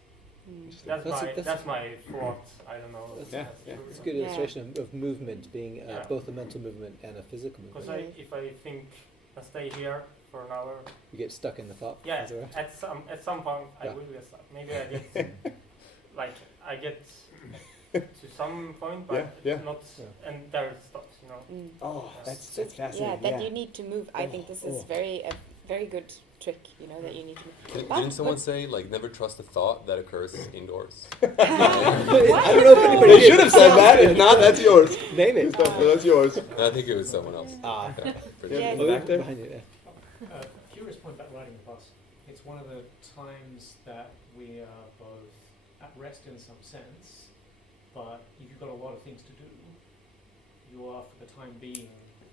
That's my thought. I don't know. It's a good illustration of movement being both a mental movement and a physical movement. Because if I think I stay here for an hour, You get stuck in the thought. yeah, is that right? at some point I will get stuck. Maybe I get I get to some point, but not, and there it stops. You know. Oh, that's Yeah, fascinating. that you need to move. I think this is a very good trick, you know, that you need to move. Didn't someone say, like, never trust a thought that occurs indoors? I don't know if anybody They should have said that. If not, that's yours. Name it. That's yours. I think it was someone else. Okay. Yeah. Back there? Behind you, Curious point about riding the bus. It's one of the times that we are both at rest in some sense, but if you've got a lot of things to do, you are, for the time being,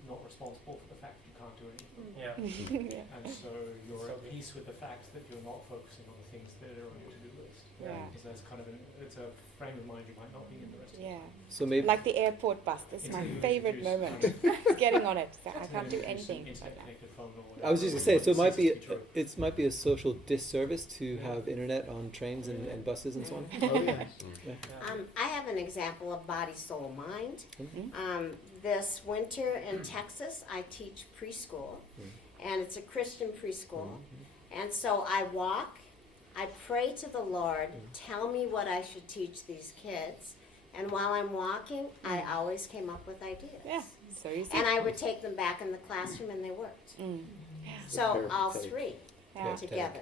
not responsible for the fact that you can't do anything. Yeah. And so you're at peace with the fact that you're not focusing on the things that are on your to-do list. Yeah. Because that's kind of it's a frame of mind you might not be in the rest of the Yeah. So maybe Like the airport bus. This is my favorite moment. Getting on it. So I can't do anything. I was just gonna say, so it might be a social disservice to have internet on trains and buses and so on. I have an example of body, soul, mind. This winter in Texas, I teach preschool, and it's a Christian preschool. And so I walk, I pray to the Lord, tell me what I should teach these kids. And while I'm walking, I always came up with ideas. Yeah, so easy. And I would take them back in the classroom, and they worked. So all three together.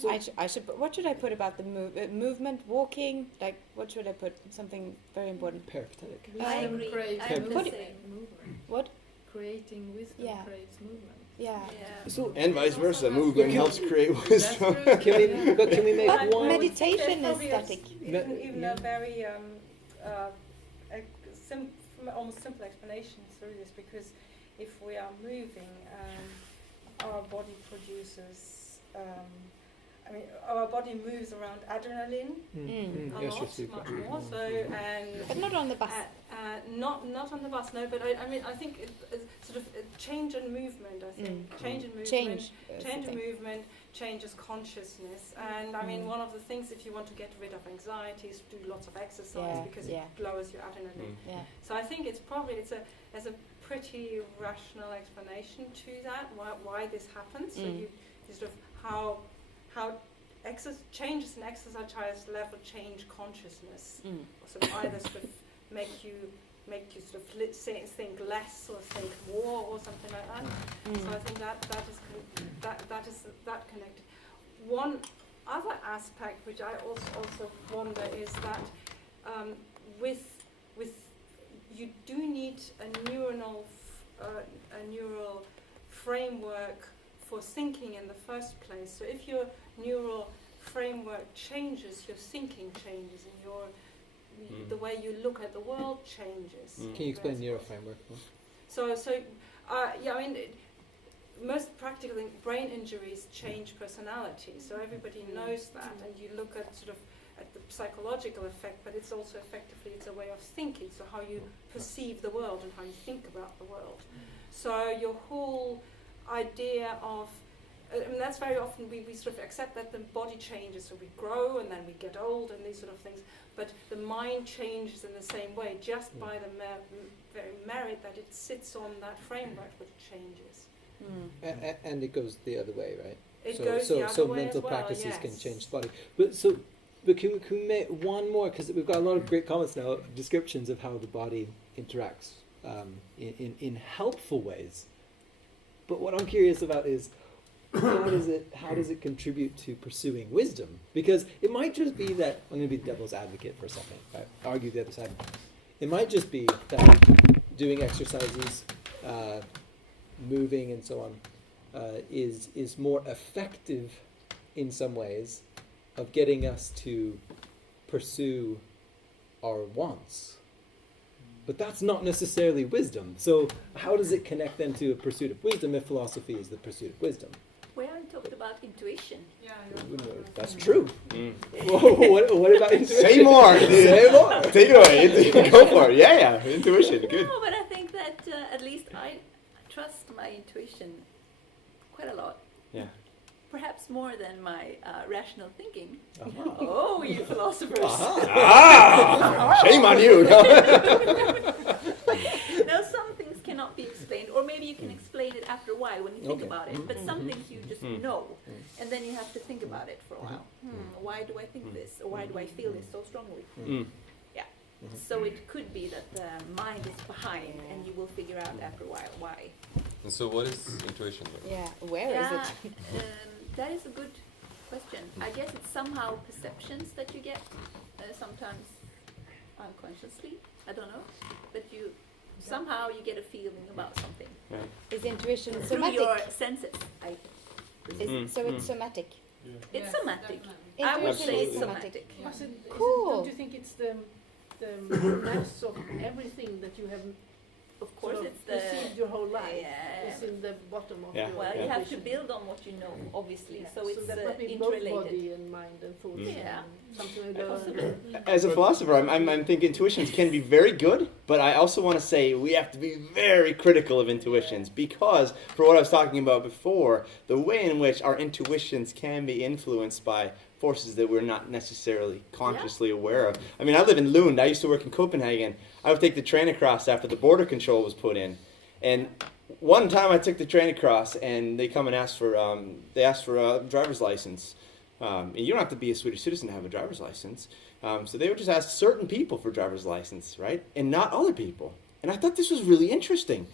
So I should. What should I put about the movement, walking? Like, what should I put? Something very important. Peripatetic. I agree. I'm the same. What? Creating wisdom Yeah. creates movement. Yeah. So And vice versa. Movement helps create wisdom. can we make But one? meditation is Probably static. even a very almost simple explanation through this, because if we are moving, our body produces I mean, our body moves around adrenaline a Yes, lot, yes, you much can. more. So, and But not on the bus. not on the bus. No, but I mean, I think sort of change and movement. I think change and movement. Change and movement changes consciousness. And I mean, one of the things, if you want to get rid of anxiety, is do lots of exercise because it lowers your adrenaline. So I think it's probably there's a pretty rational explanation to that, why this happens. So you sort of how changes in exercise level change consciousness. So either sort of make you sort of think less or think more or something like that. So I think that is connected. One other aspect which I also wonder is that with you do need a neural framework for thinking in the first place. So if your neural framework changes, your thinking changes, and the way you look at the world changes. Can you explain neural framework? So I mean, most practical brain injuries change personality. So everybody knows that, and you look at sort of at the psychological effect, but it's also effectively it's a way of thinking. So how you perceive the world and how you think about the world. So your whole idea of I mean, that's very often we sort of accept that the body changes, so we grow and then we get old and these sort of things, but the mind changes in the same way just by the very merit that it sits on that framework, which changes. And it goes the other way, right? It goes the other way mental as well, practices can yes. change the body. But can we make one more, because we've got a lot of great comments now, descriptions of how the body interacts in helpful ways. But what I'm curious about is how does it contribute to pursuing wisdom? Because it might just be that, I'm going to be devil's advocate for a second, right? Argue the other side. It might just be that doing exercises, moving and so on, is more effective in some ways of getting us to pursue our wants. But that's not necessarily wisdom. So how does it connect then to a pursuit of wisdom if philosophy is the pursuit of wisdom? We haven't talked about intuition. Yeah, that's true. Whoa, what about intuition? Say more. Say more. Take it away. Go for it. Yeah. Intuition. Good. No, but I think that at least I trust my intuition quite a lot. Yeah. Perhaps more than my rational thinking. Oh, you philosophers. Shame on you. No, some things cannot be explained, or maybe you can explain it after a while when you think about it, but some things you just know, and then you have to think about it for a while. Why do I think this, or why do I feel this so strongly? Yeah. So it could be that the mind is behind, and you will figure out after a while why. And so what is intuition then? Yeah, where is it? That is a good question. I guess it's somehow perceptions that you get, sometimes unconsciously, I don't know, but somehow you get a feeling about something. Is intuition Through somatic? your senses, So it's somatic. It's somatic. Definitely. I would Intuition say is it's somatic. somatic. Cool. Don't you think it's the mass of everything that you have Of course, sort of it's the perceived your whole life? Yeah. It's in the bottom of Yeah. your Well, you have to vision. build on what you know, obviously. Yeah. So it's that might be both interrelated. body and mind and thoughts. Yeah. And something like that. As a philosopher, I'm thinking intuitions can be very good, but I also want to say we have to be very critical of intuitions because, for what I was talking about before, the way in which our intuitions can be influenced by forces that we're not necessarily consciously aware of. I mean, I live in Lund. I used to work in Copenhagen. I would take the train across after the border control was put in. And one time I took the train across, and they come and ask for a driver's license. And you don't have to be a Swedish citizen to have a driver's license. So they would just ask certain people for driver's license, right? And not other people. And I thought this was really interesting.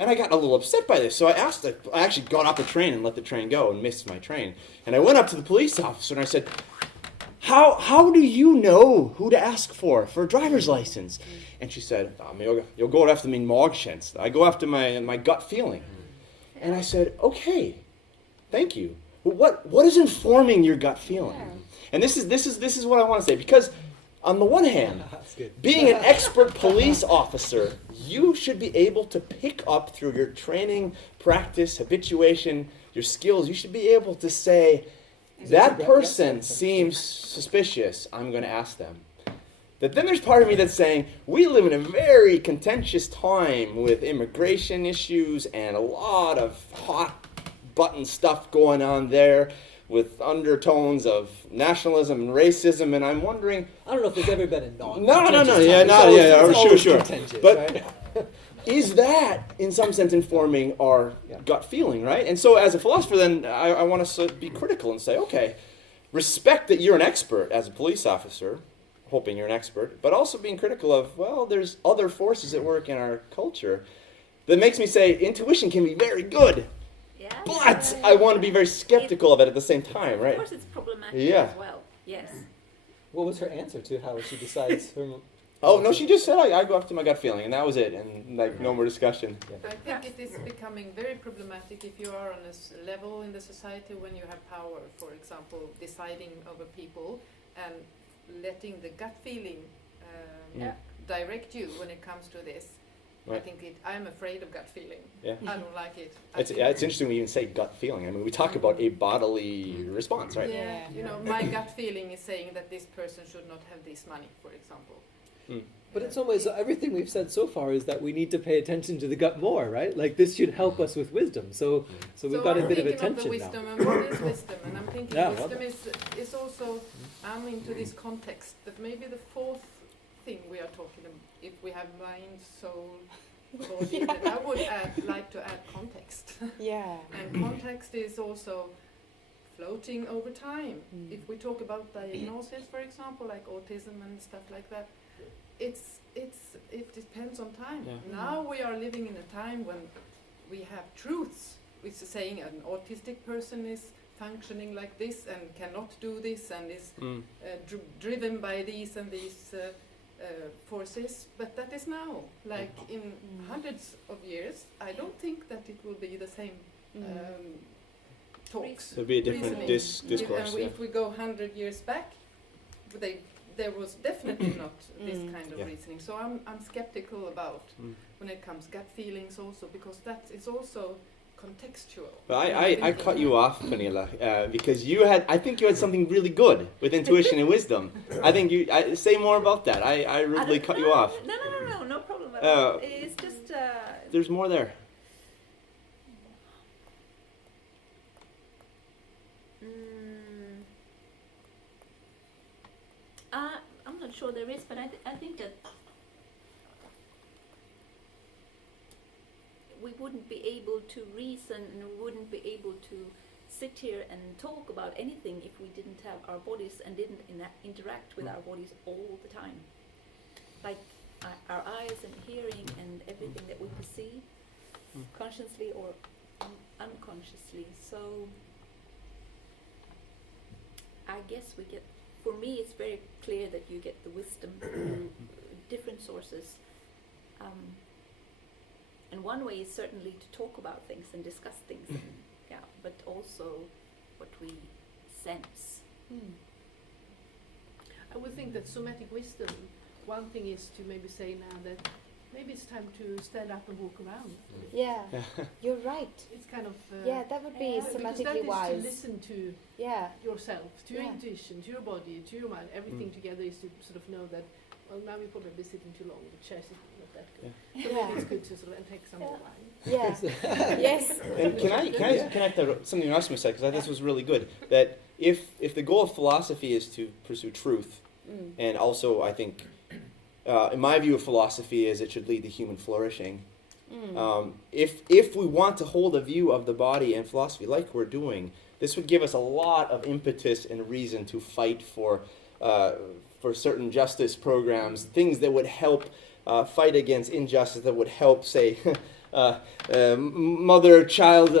And I got a little upset by this. So I actually got off the train and let the train go and missed my train. And I went up to the police officer and I said, how do you know who to ask for a driver's license? And she said, jag går efter min magkänsla. I go after my gut feeling. And I said, okay, thank you. But what is informing your gut feeling? And this is what I want to say, because on the one hand, being an expert police officer, you should be able to pick up through your training, practice, habituation, your skills. You should be able to say, that person seems suspicious, I'm going to ask them. That then there's part of me that's saying, we live in a very contentious time with immigration issues and a lot of hot button stuff going on there with undertones of nationalism and racism, and I'm wondering... I don't know if there's ever been a sure. But is that, in some sense, informing our gut feeling, right? And so as a philosopher, then, I want to be critical and say, okay, respect that you're an expert as a police officer, hoping you're an expert, but also being critical of, well, there's other forces at work in our culture that makes me say intuition can be very good, but I want to be very skeptical of it at the same time, right? Of course it's problematic as well, yes. What was her answer to how she decides her... Oh, no, she just said, I go after my gut feeling, and that was it, and no more discussion. I think it is becoming very problematic if you are on a level in the society when you have power, for example, deciding over people, and letting the gut feeling direct you when it comes to this. Right. I think I'm afraid of gut feeling. Yeah. I don't like it. It's interesting we even say gut feeling. I mean, we talk about a bodily response, right? Yeah. You know, my gut feeling is saying that this person should not have this money, for example. But in some ways, everything we've said so far is that we need to pay attention to the gut more, right? Like this should help us with wisdom. So we've got a bit of attention now. So I'm thinking of the wisdom, and what is wisdom? And I'm thinking wisdom is also, I'm into this context, that maybe the fourth thing we are talking about, if we have mind, soul, body, that I would like to add context. And context is also floating over time. If we talk about diagnosis, for example, like autism and stuff like that, it depends on time. Now we are living in a time when we have truths, which is saying an autistic person is functioning like this and cannot do this and is driven by these and these forces. But that is now. Like in hundreds of years, I don't think that it will be the same talks. It'll be a different discourse. And if we go 100 years back, there was definitely not this kind of reasoning. So I'm skeptical about when it comes gut feelings also, because that is also contextual. Well, I cut you off, Pernilla, because I think you had something really good with intuition and wisdom. I think say more about that. I really cut you off. No problem at all. It's just... There's more there. I'm not sure there is, but I think that we wouldn't be able to reason and we wouldn't be able to sit here and talk about anything if we didn't have our bodies and didn't interact with our bodies all the time. Like our eyes and hearing and everything that we perceive, consciously or unconsciously. So I guess we get... For me, it's very clear that you get the wisdom through different sources. And one way is certainly to talk about things and discuss things, but also what we sense. I would think that somatic wisdom, one thing is to maybe say now that maybe it's time to stand up and walk around. Yeah, you're right. It's kind of... that would be somatically wise. To listen to yourself, to your intuition, to your body, to your mind. Everything together is to sort of know that, well, now you're probably been sitting too long, the chair is not that good. So maybe it's good to sort of take some more wine. Yes. And can I connect that to something Rasmus said, because I thought this was really good, that if the goal of philosophy is to pursue truth, and also I think... in my view of philosophy is it should lead to human flourishing. If we want to hold a view of the body and philosophy like we're doing, this would give us a lot of impetus and reason to fight for certain justice programs, things that would help fight against injustice, that would help, say, mother-child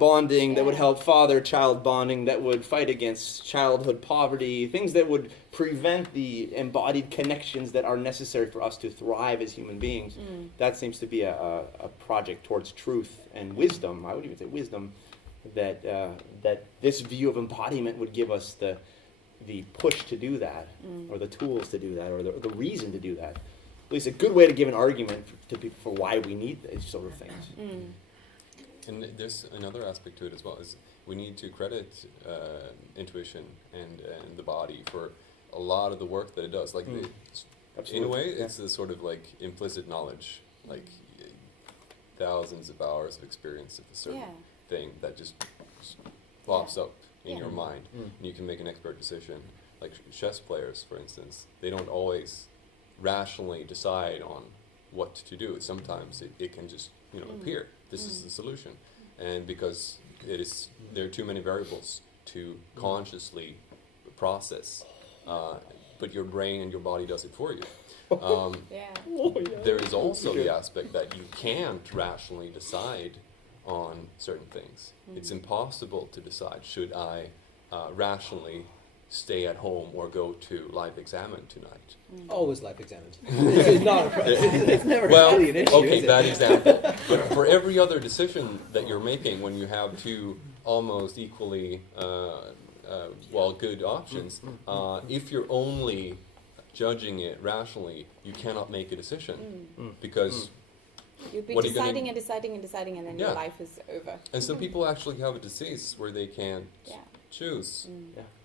bonding, that would help father-child bonding, that would fight against childhood poverty, things that would prevent the embodied connections that are necessary for us to thrive as human beings. That seems to be a project towards truth and wisdom. I would even say wisdom, that this view of embodiment would give us the push to do that, or the tools to do that, or the reason to do that. At least a good way to give an argument to people for why we need these sort of things. And there's another aspect to it as well, is we need to credit intuition and the body for a lot of the work that it does. Like, in a way, it's a sort of like implicit knowledge, like thousands of hours of experience of a certain thing that just pops up in your mind, and you can make an expert decision. Like chess players, for instance, they don't always rationally decide on what to do. Sometimes it can just appear. This is the solution, and because there are too many variables to consciously process, but your brain and your body does it for you. There is also the aspect that you can't rationally decide on certain things. It's impossible to decide, should I rationally stay at home or go to Life.Examined tonight? Always Life.Examined. It's not a problem. It's never really an issue. Okay, bad example. But for every other decision that you're making, when you have two almost equally good options, if you're only judging it rationally, you cannot make a decision because you'll be deciding and deciding, and then your life is over. And some people actually have a disease where they can't choose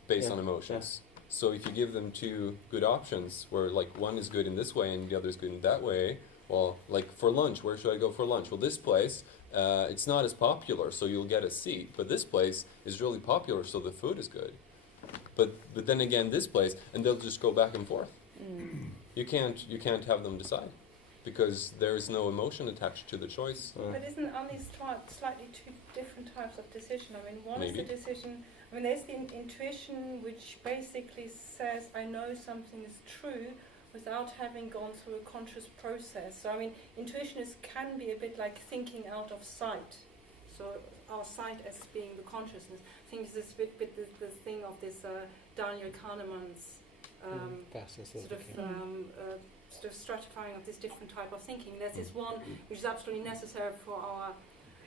based on emotions. So if you give them two good options, where like one is good in this way and the other is good in that way, well, like for lunch, where should I go for lunch? Well, this place, it's not as popular, so you'll get a seat. But this place is really popular, so the food is good. But then again, this place, and they'll just go back and forth. You can't have them decide, because there is no emotion attached to the choice. But aren't these slightly two different types of decision? I mean, one Maybe. is the decision. I mean, there's the intuition, which basically says, I know something is true without having gone through a conscious process. So, I mean, intuition can be a bit like thinking out of sight. So, our sight as being the consciousness. I think it's a bit the thing of this Daniel Kahneman's sort of stratifying of this different type of thinking. There's this one which is absolutely necessary for our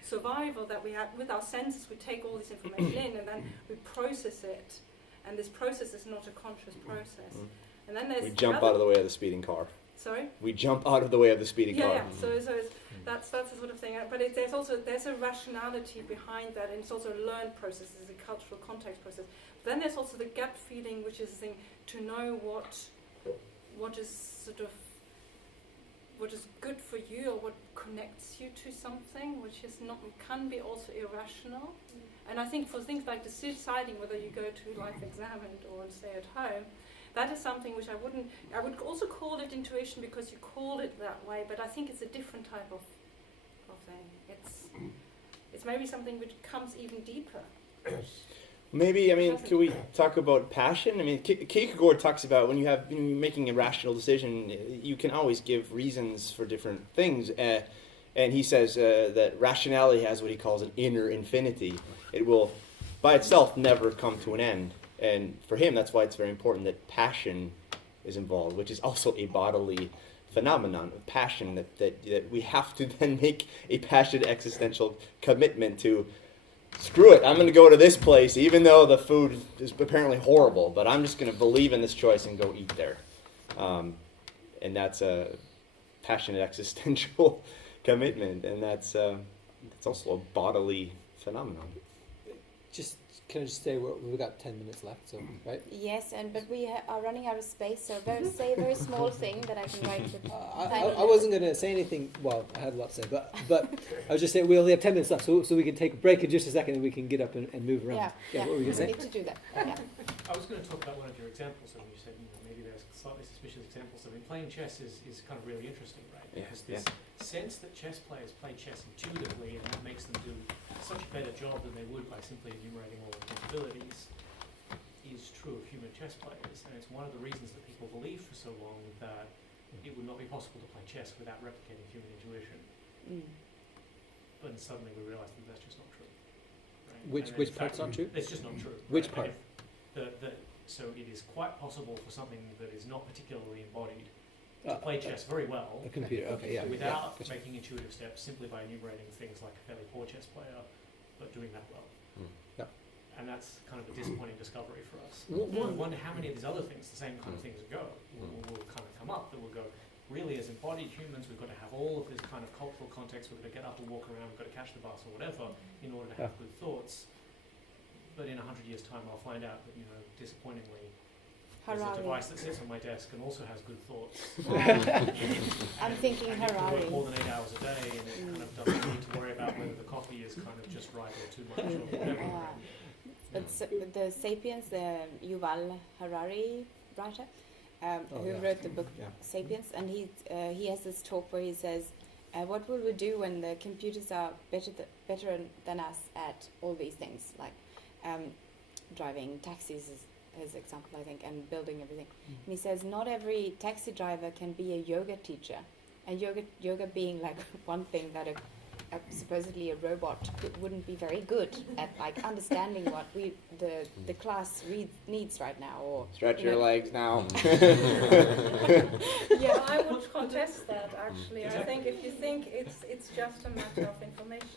survival, that we have with our senses. We take all this information in and then we process it, and this process is not a conscious process. And then there's we jump out of the way of the speeding car. Sorry? We jump out of the way of the speeding car. Yeah. So that's the sort of thing. But there's a rationality behind that, and it's also a learned process. It's a cultural context process. But then there's also the gut feeling, which is the thing to know what is good for you, or what connects you to something, which is not, can be also irrational. And I think for things like deciding whether you go to Life.Examined or stay at home, that is something which I would also call it intuition, because you call it that way, but I think it's a different type of thing. It's maybe something which comes even deeper. Maybe, I mean, could we talk about passion? I mean, Kierkegaard talks about when you're making a rational decision, you can always give reasons for different things. And he says that rationality has what he calls an inner infinity. It will, by itself, never come to an end. And for him, that's why it's very important that passion is involved, which is also a bodily phenomenon of passion, that we have to then make a passionate existential commitment to, screw it, I'm going to go to this place, even though the food is apparently horrible, but I'm just going to believe in this choice and go eat there. And that's a passionate existential commitment, and that's also a bodily phenomenon. Can I just say we've got 10 minutes left, so right? Yes, but we are running out of space, so say a very small thing that I can write with. I wasn't going to say anything. Well, I had a lot to say, but I was just saying we only have 10 minutes left, so we can take a break in just a second, and we can get up and move around. Yeah. What were we going to say? We need to do that. Yeah. I was going to talk about one of your examples, and you said maybe there's slightly suspicious examples. I mean, playing chess is kind of really interesting, right? Because this sense that chess players play chess intuitively, and that makes them do such a better job than they would by simply enumerating all the possibilities, is true of human chess players. And it's one of the reasons that people believed for so long that it would not be possible to play chess without replicating human intuition. But suddenly we realised that that's just not true. Right? Which part's not true? It's just not true. Which part? So it is quite possible for something that is not particularly embodied to play chess very well. A computer, okay, yeah. Without making intuitive steps, simply by enumerating things like a fairly poor chess player, but doing that well. Yeah. And that's kind of a disappointing discovery for us. I wonder how many of these other things, the same kind of things, will kind of come up, that will go, really as embodied humans, we've got to have all of this kind of cultural context, we've got to get up and walk around, we've got to catch the bus or whatever in order to have good thoughts. but in 100 years' time I'll find out that, disappointingly, Harari. there's a device that sits on my desk and also has good thoughts. I'm thinking and it can Harari. work more than 8 hours a day, and it kind of doesn't need to worry about whether the coffee is kind of just right or too much or whatever. But the Sapiens, the Yuval Harari writer, who wrote the book Sapiens, and he has this talk where he says, what will we do when the computers are better than us at all these things, like driving taxis is his example, I think, and building everything. And he says not every taxi driver can be a yoga teacher, and yoga being like one thing that supposedly a robot wouldn't be very good at, like understanding what the class needs right now, or stretch your legs now. I would contest that actually. I think if you think it's just a matter of information.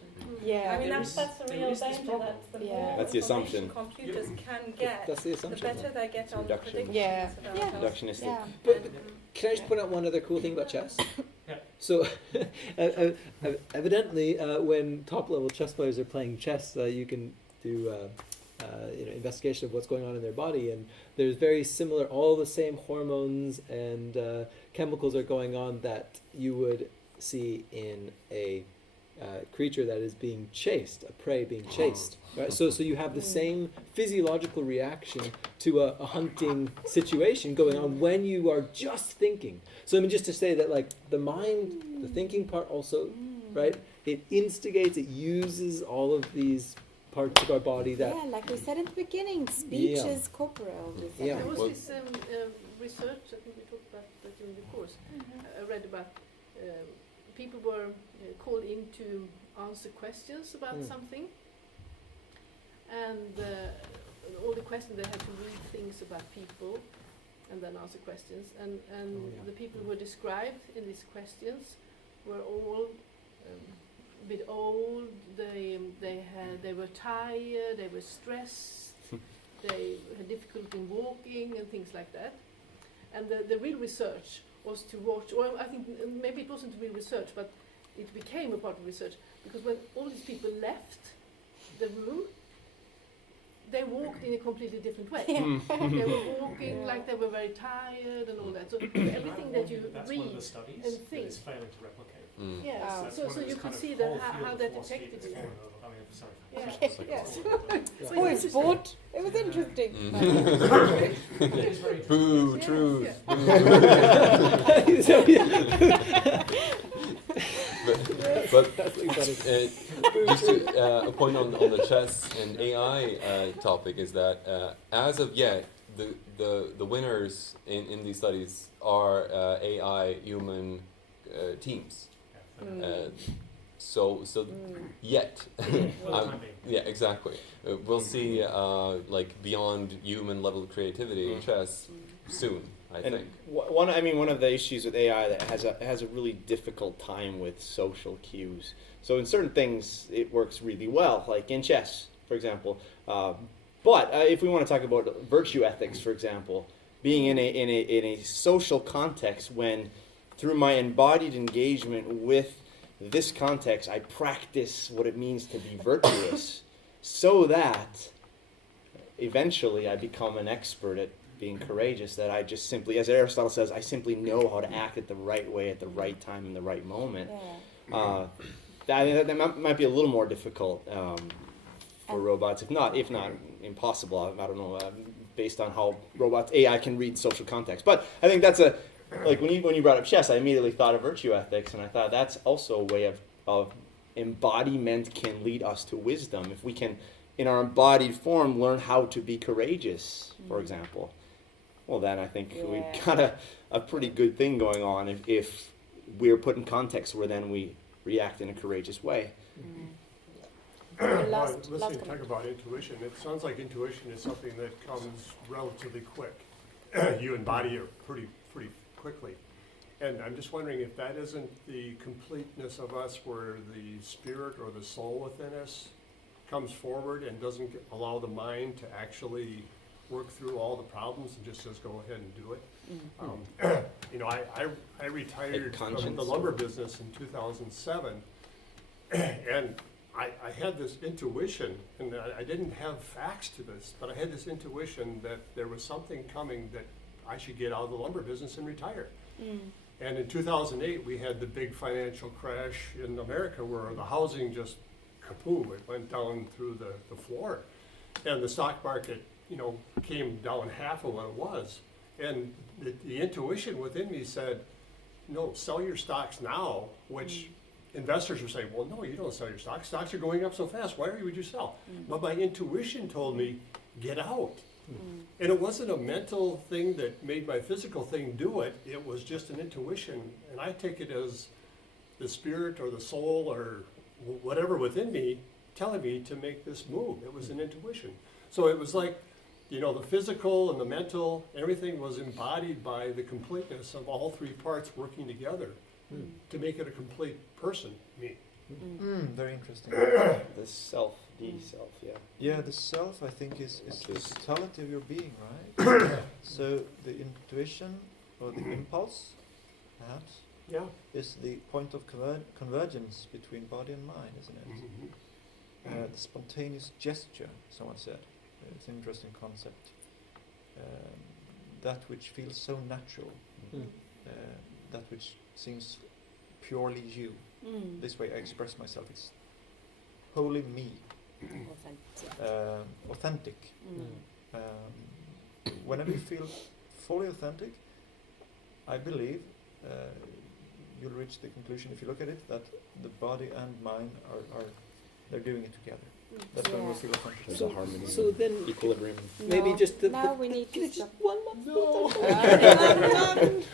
Yeah, I mean that's a real danger that the more that's the assumption computers can get, the better they get on predictions. Reductionistic. But can I just point out one other cool thing about chess? So, evidently, when top-level chess players are playing chess, you can do investigation of what's going on in their body, and there's very similar, all the same hormones and chemicals are going on that you would see in a creature that is being chased, a prey being chased. Right? So you have the same physiological reaction to a hunting situation going on when you are just thinking. So I mean, just to say that, like, the mind, the thinking part also, right? It instigates, it uses all of these parts of our body that... Yeah, like we said in the beginning, speech is corporeal. There was this research, I think we talked about that during the course, I read about people were called in to answer questions about something, and all the questions, they had to read things about people and then answer questions, and the people who were described in these questions were all a bit old, they were tired, they were stressed, they had difficulty in walking and things like that. And the real research was to watch, or I think maybe it wasn't real research, but it became a part of research, because when all these people left the room, they walked in a completely different way. They were walking like they were very tired and all that. So everything that you read one of the studies and think. It's failing to replicate. Yes. So you can see that how that affected you. Oh, it's bored. It was interesting. Boo, truth. But just a point on the chess and AI topic is that as of yet, the winners in these studies are AI human teams. So yet, yeah, exactly. We'll see like beyond human level of creativity in chess soon. I think. One of the issues with AI that has a really difficult time with social cues. So in certain things it works really well, like in chess, for example. But if we want to talk about virtue ethics, for example, being in a social context, when through my embodied engagement with this context, I practice what it means to be virtuous, so that eventually I become an expert at being courageous, that I just simply, as Aristotle says, I simply know how to act at the right way, at the right time, in the right moment. That might be a little more difficult for robots, if not impossible. I don't know, based on how robots, AI can read social context. But I think that's like when you brought up chess, I immediately thought of virtue ethics, and I thought that's also a way of embodiment can lead us to wisdom. If we can, in our embodied form, learn how to be courageous, for example, well then I think we've got a pretty good thing going on if we're put in context where then we react in a courageous way. Listening to talk about intuition, it sounds like intuition is something that comes relatively quick. You embody it pretty quickly. And I'm just wondering if that isn't the completeness of us, where the spirit or the soul within us comes forward and doesn't allow the mind to actually work through all the problems and just says, go ahead and do it. I retired from the lumber business in 2007, and I had this intuition, and I didn't have facts to this, but I had this intuition that there was something coming that I should get out of the lumber business and retire. And in 2008, we had the big financial crash in America where the housing just kaboom, it went down through the floor. And the stock market, came down half of what it was. And the intuition within me said, no, sell your stocks now, which investors were saying, well, no, you don't sell your stocks. Stocks are going up so fast. Why would you sell? But my intuition told me, get out. And it wasn't a mental thing that made my physical thing do it. It was just an intuition. And I take it as the spirit or the soul or whatever within me telling me to make this move. It was an intuition. So it was like, the physical and the mental, everything was embodied by the completeness of all three parts working together to make it a complete person, me. Very interesting. The self, yeah. Yeah, the self, I think, is the totality of your being, right? So the intuition or the impulse, perhaps, is the point of convergence between body and mind, isn't it? The spontaneous gesture, someone said. It's an interesting concept. That which feels so natural, that which seems purely you. This way I express myself. It's wholly me. Authentic. Whenever you feel fully authentic, I believe you'll reach the conclusion, if you look at it, that the body and mind are they're doing it together. That's when we feel authentic. There's a harmony. So then, equilibrium. maybe just now we need to stop. one more.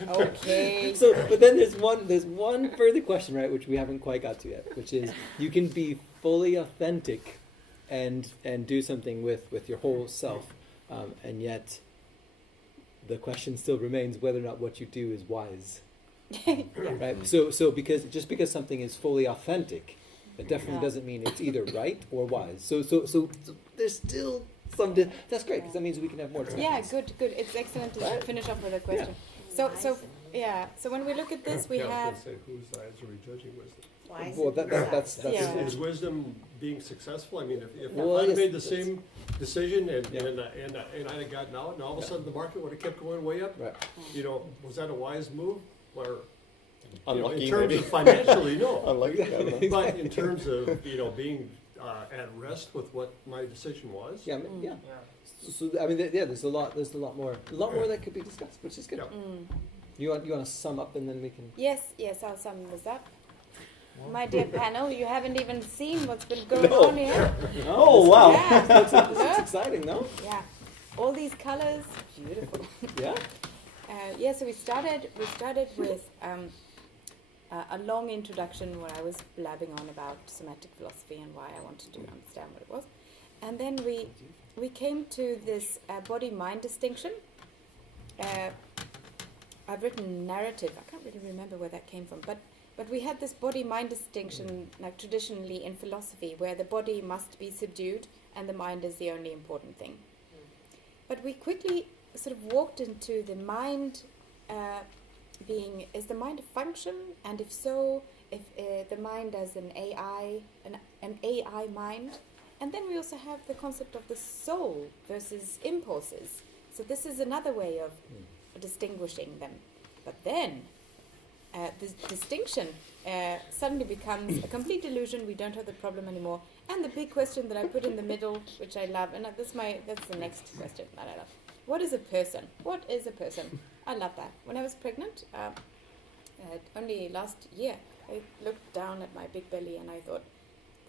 Okay. So, but then there's one further question, right, which we haven't quite got to yet, which is you can be fully authentic and do something with your whole self, and yet the question still remains whether or not what you do is wise. Right. So because something is fully authentic, it definitely doesn't mean it's either right or wise. So there's still some. That's great because that means we can have more discussions. Yeah, good. It's excellent to finish off with a question. So when we look at this, we have. I was going to say, whose eyes are we judging wisdom? Well, that's Is wisdom being successful? I mean, if I had made the same decision and I had gotten out, and all of a sudden the market would have kept going way up, was that a wise move? Or Unlucky, in terms maybe. of financially, no. Unlucky, but in terms of being at rest with what my decision was. Yeah. So I mean, there's a lot more that could be discussed, which is good. You want to sum up and then we can. Yes, I'll sum this up. My dear panel, you haven't even seen what's been going on here. Oh wow! Yeah. That's exciting, no? Yeah, all these colors, beautiful. Yeah. So we started with a long introduction where I was blabbing on about somatic philosophy and why I wanted to understand what it was, and then we came to this body-mind distinction. I've written narrative. I can't really remember where that came from, but we had this body-mind distinction, like traditionally in philosophy, where the body must be subdued and the mind is the only important thing. But we quickly sort of walked into the mind being, is the mind a function? And if so, if the mind as an AI mind. And then we also have the concept of the soul versus impulses. So this is another way of distinguishing them. But then this distinction suddenly becomes a complete illusion. We don't have the problem anymore. And the big question that I put in the middle, which I love, and that's the next question that I love. What is a person? What is a person? I love that. When I was pregnant, only last year, I looked down at my big belly and I thought,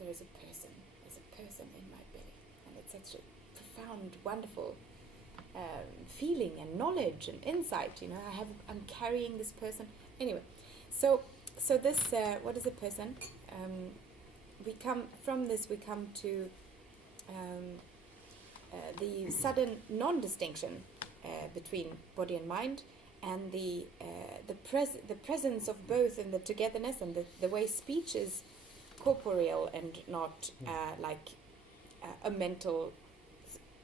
there is a person. There's a person in my belly. And it's such a profound, wonderful feeling and knowledge and insight. I'm carrying this person. Anyway, so this, what is a person? We come to the sudden non-distinction between body and mind, and the presence of both in the togetherness and the way speech is corporeal and not like a mental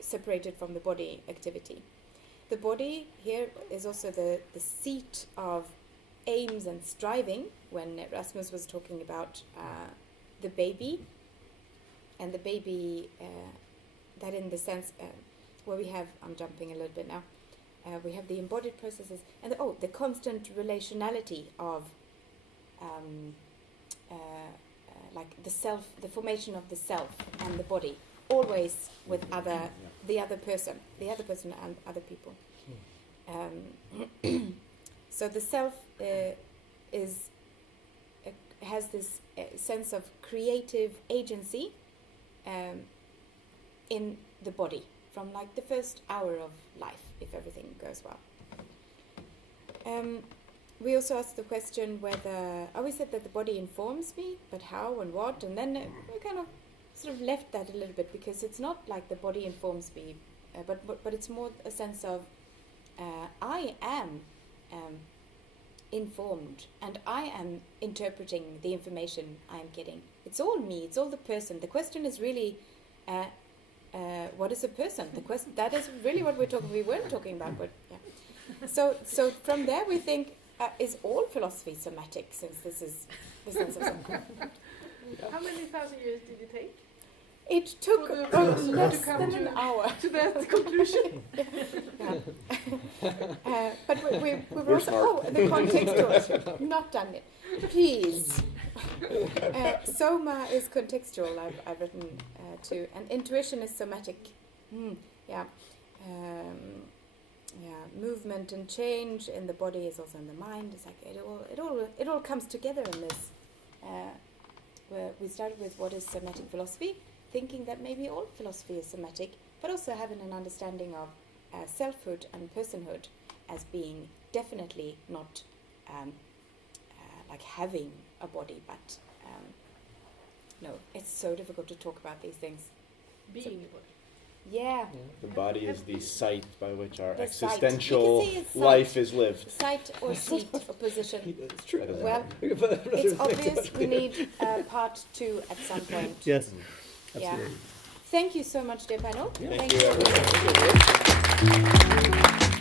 separated from the body activity. The body here is also the seat of aims and striving. When Rasmus was talking about the baby, and the baby, that in the sense where we have, I'm jumping a little bit now, we have the embodied processes and the constant relationality of like the self, the formation of the self and the body, always with the other person and other people. So the self has this sense of creative agency in the body from like the first hour of life, if everything goes well. We also asked the question whether, I always said that the body informs me, but how and what, and then we kind of sort of left that a little bit, because it's not like the body informs me, but it's more a sense of I am informed, and I am interpreting the information I'm getting. It's all me, it's all the person. The question is really, what is a person? The question, that is really what we weren't talking about, but yeah. So from there we think, is all philosophy somatic, since this is the sense of something? How many thousand years did it take? It took less than an hour to that conclusion. But we were also, the contextual, not done it. Please. Soma is contextual, I've written too, and intuition is somatic. Movement and change in the body is also in the mind. It's like it all comes together in this. Where we started with what is somatic philosophy, thinking that maybe all philosophy is somatic, but also having an understanding of selfhood and personhood as being definitely not like having a body, but no, it's so difficult to talk about these things. Being a body. Yeah. The body is the site by which our The existential site. life is lived. Site or seat or position. It's true. Well, it's obvious we need part 2 at some point. Yes. Yeah. Absolutely. Thank you so much, dear panel. Thank you.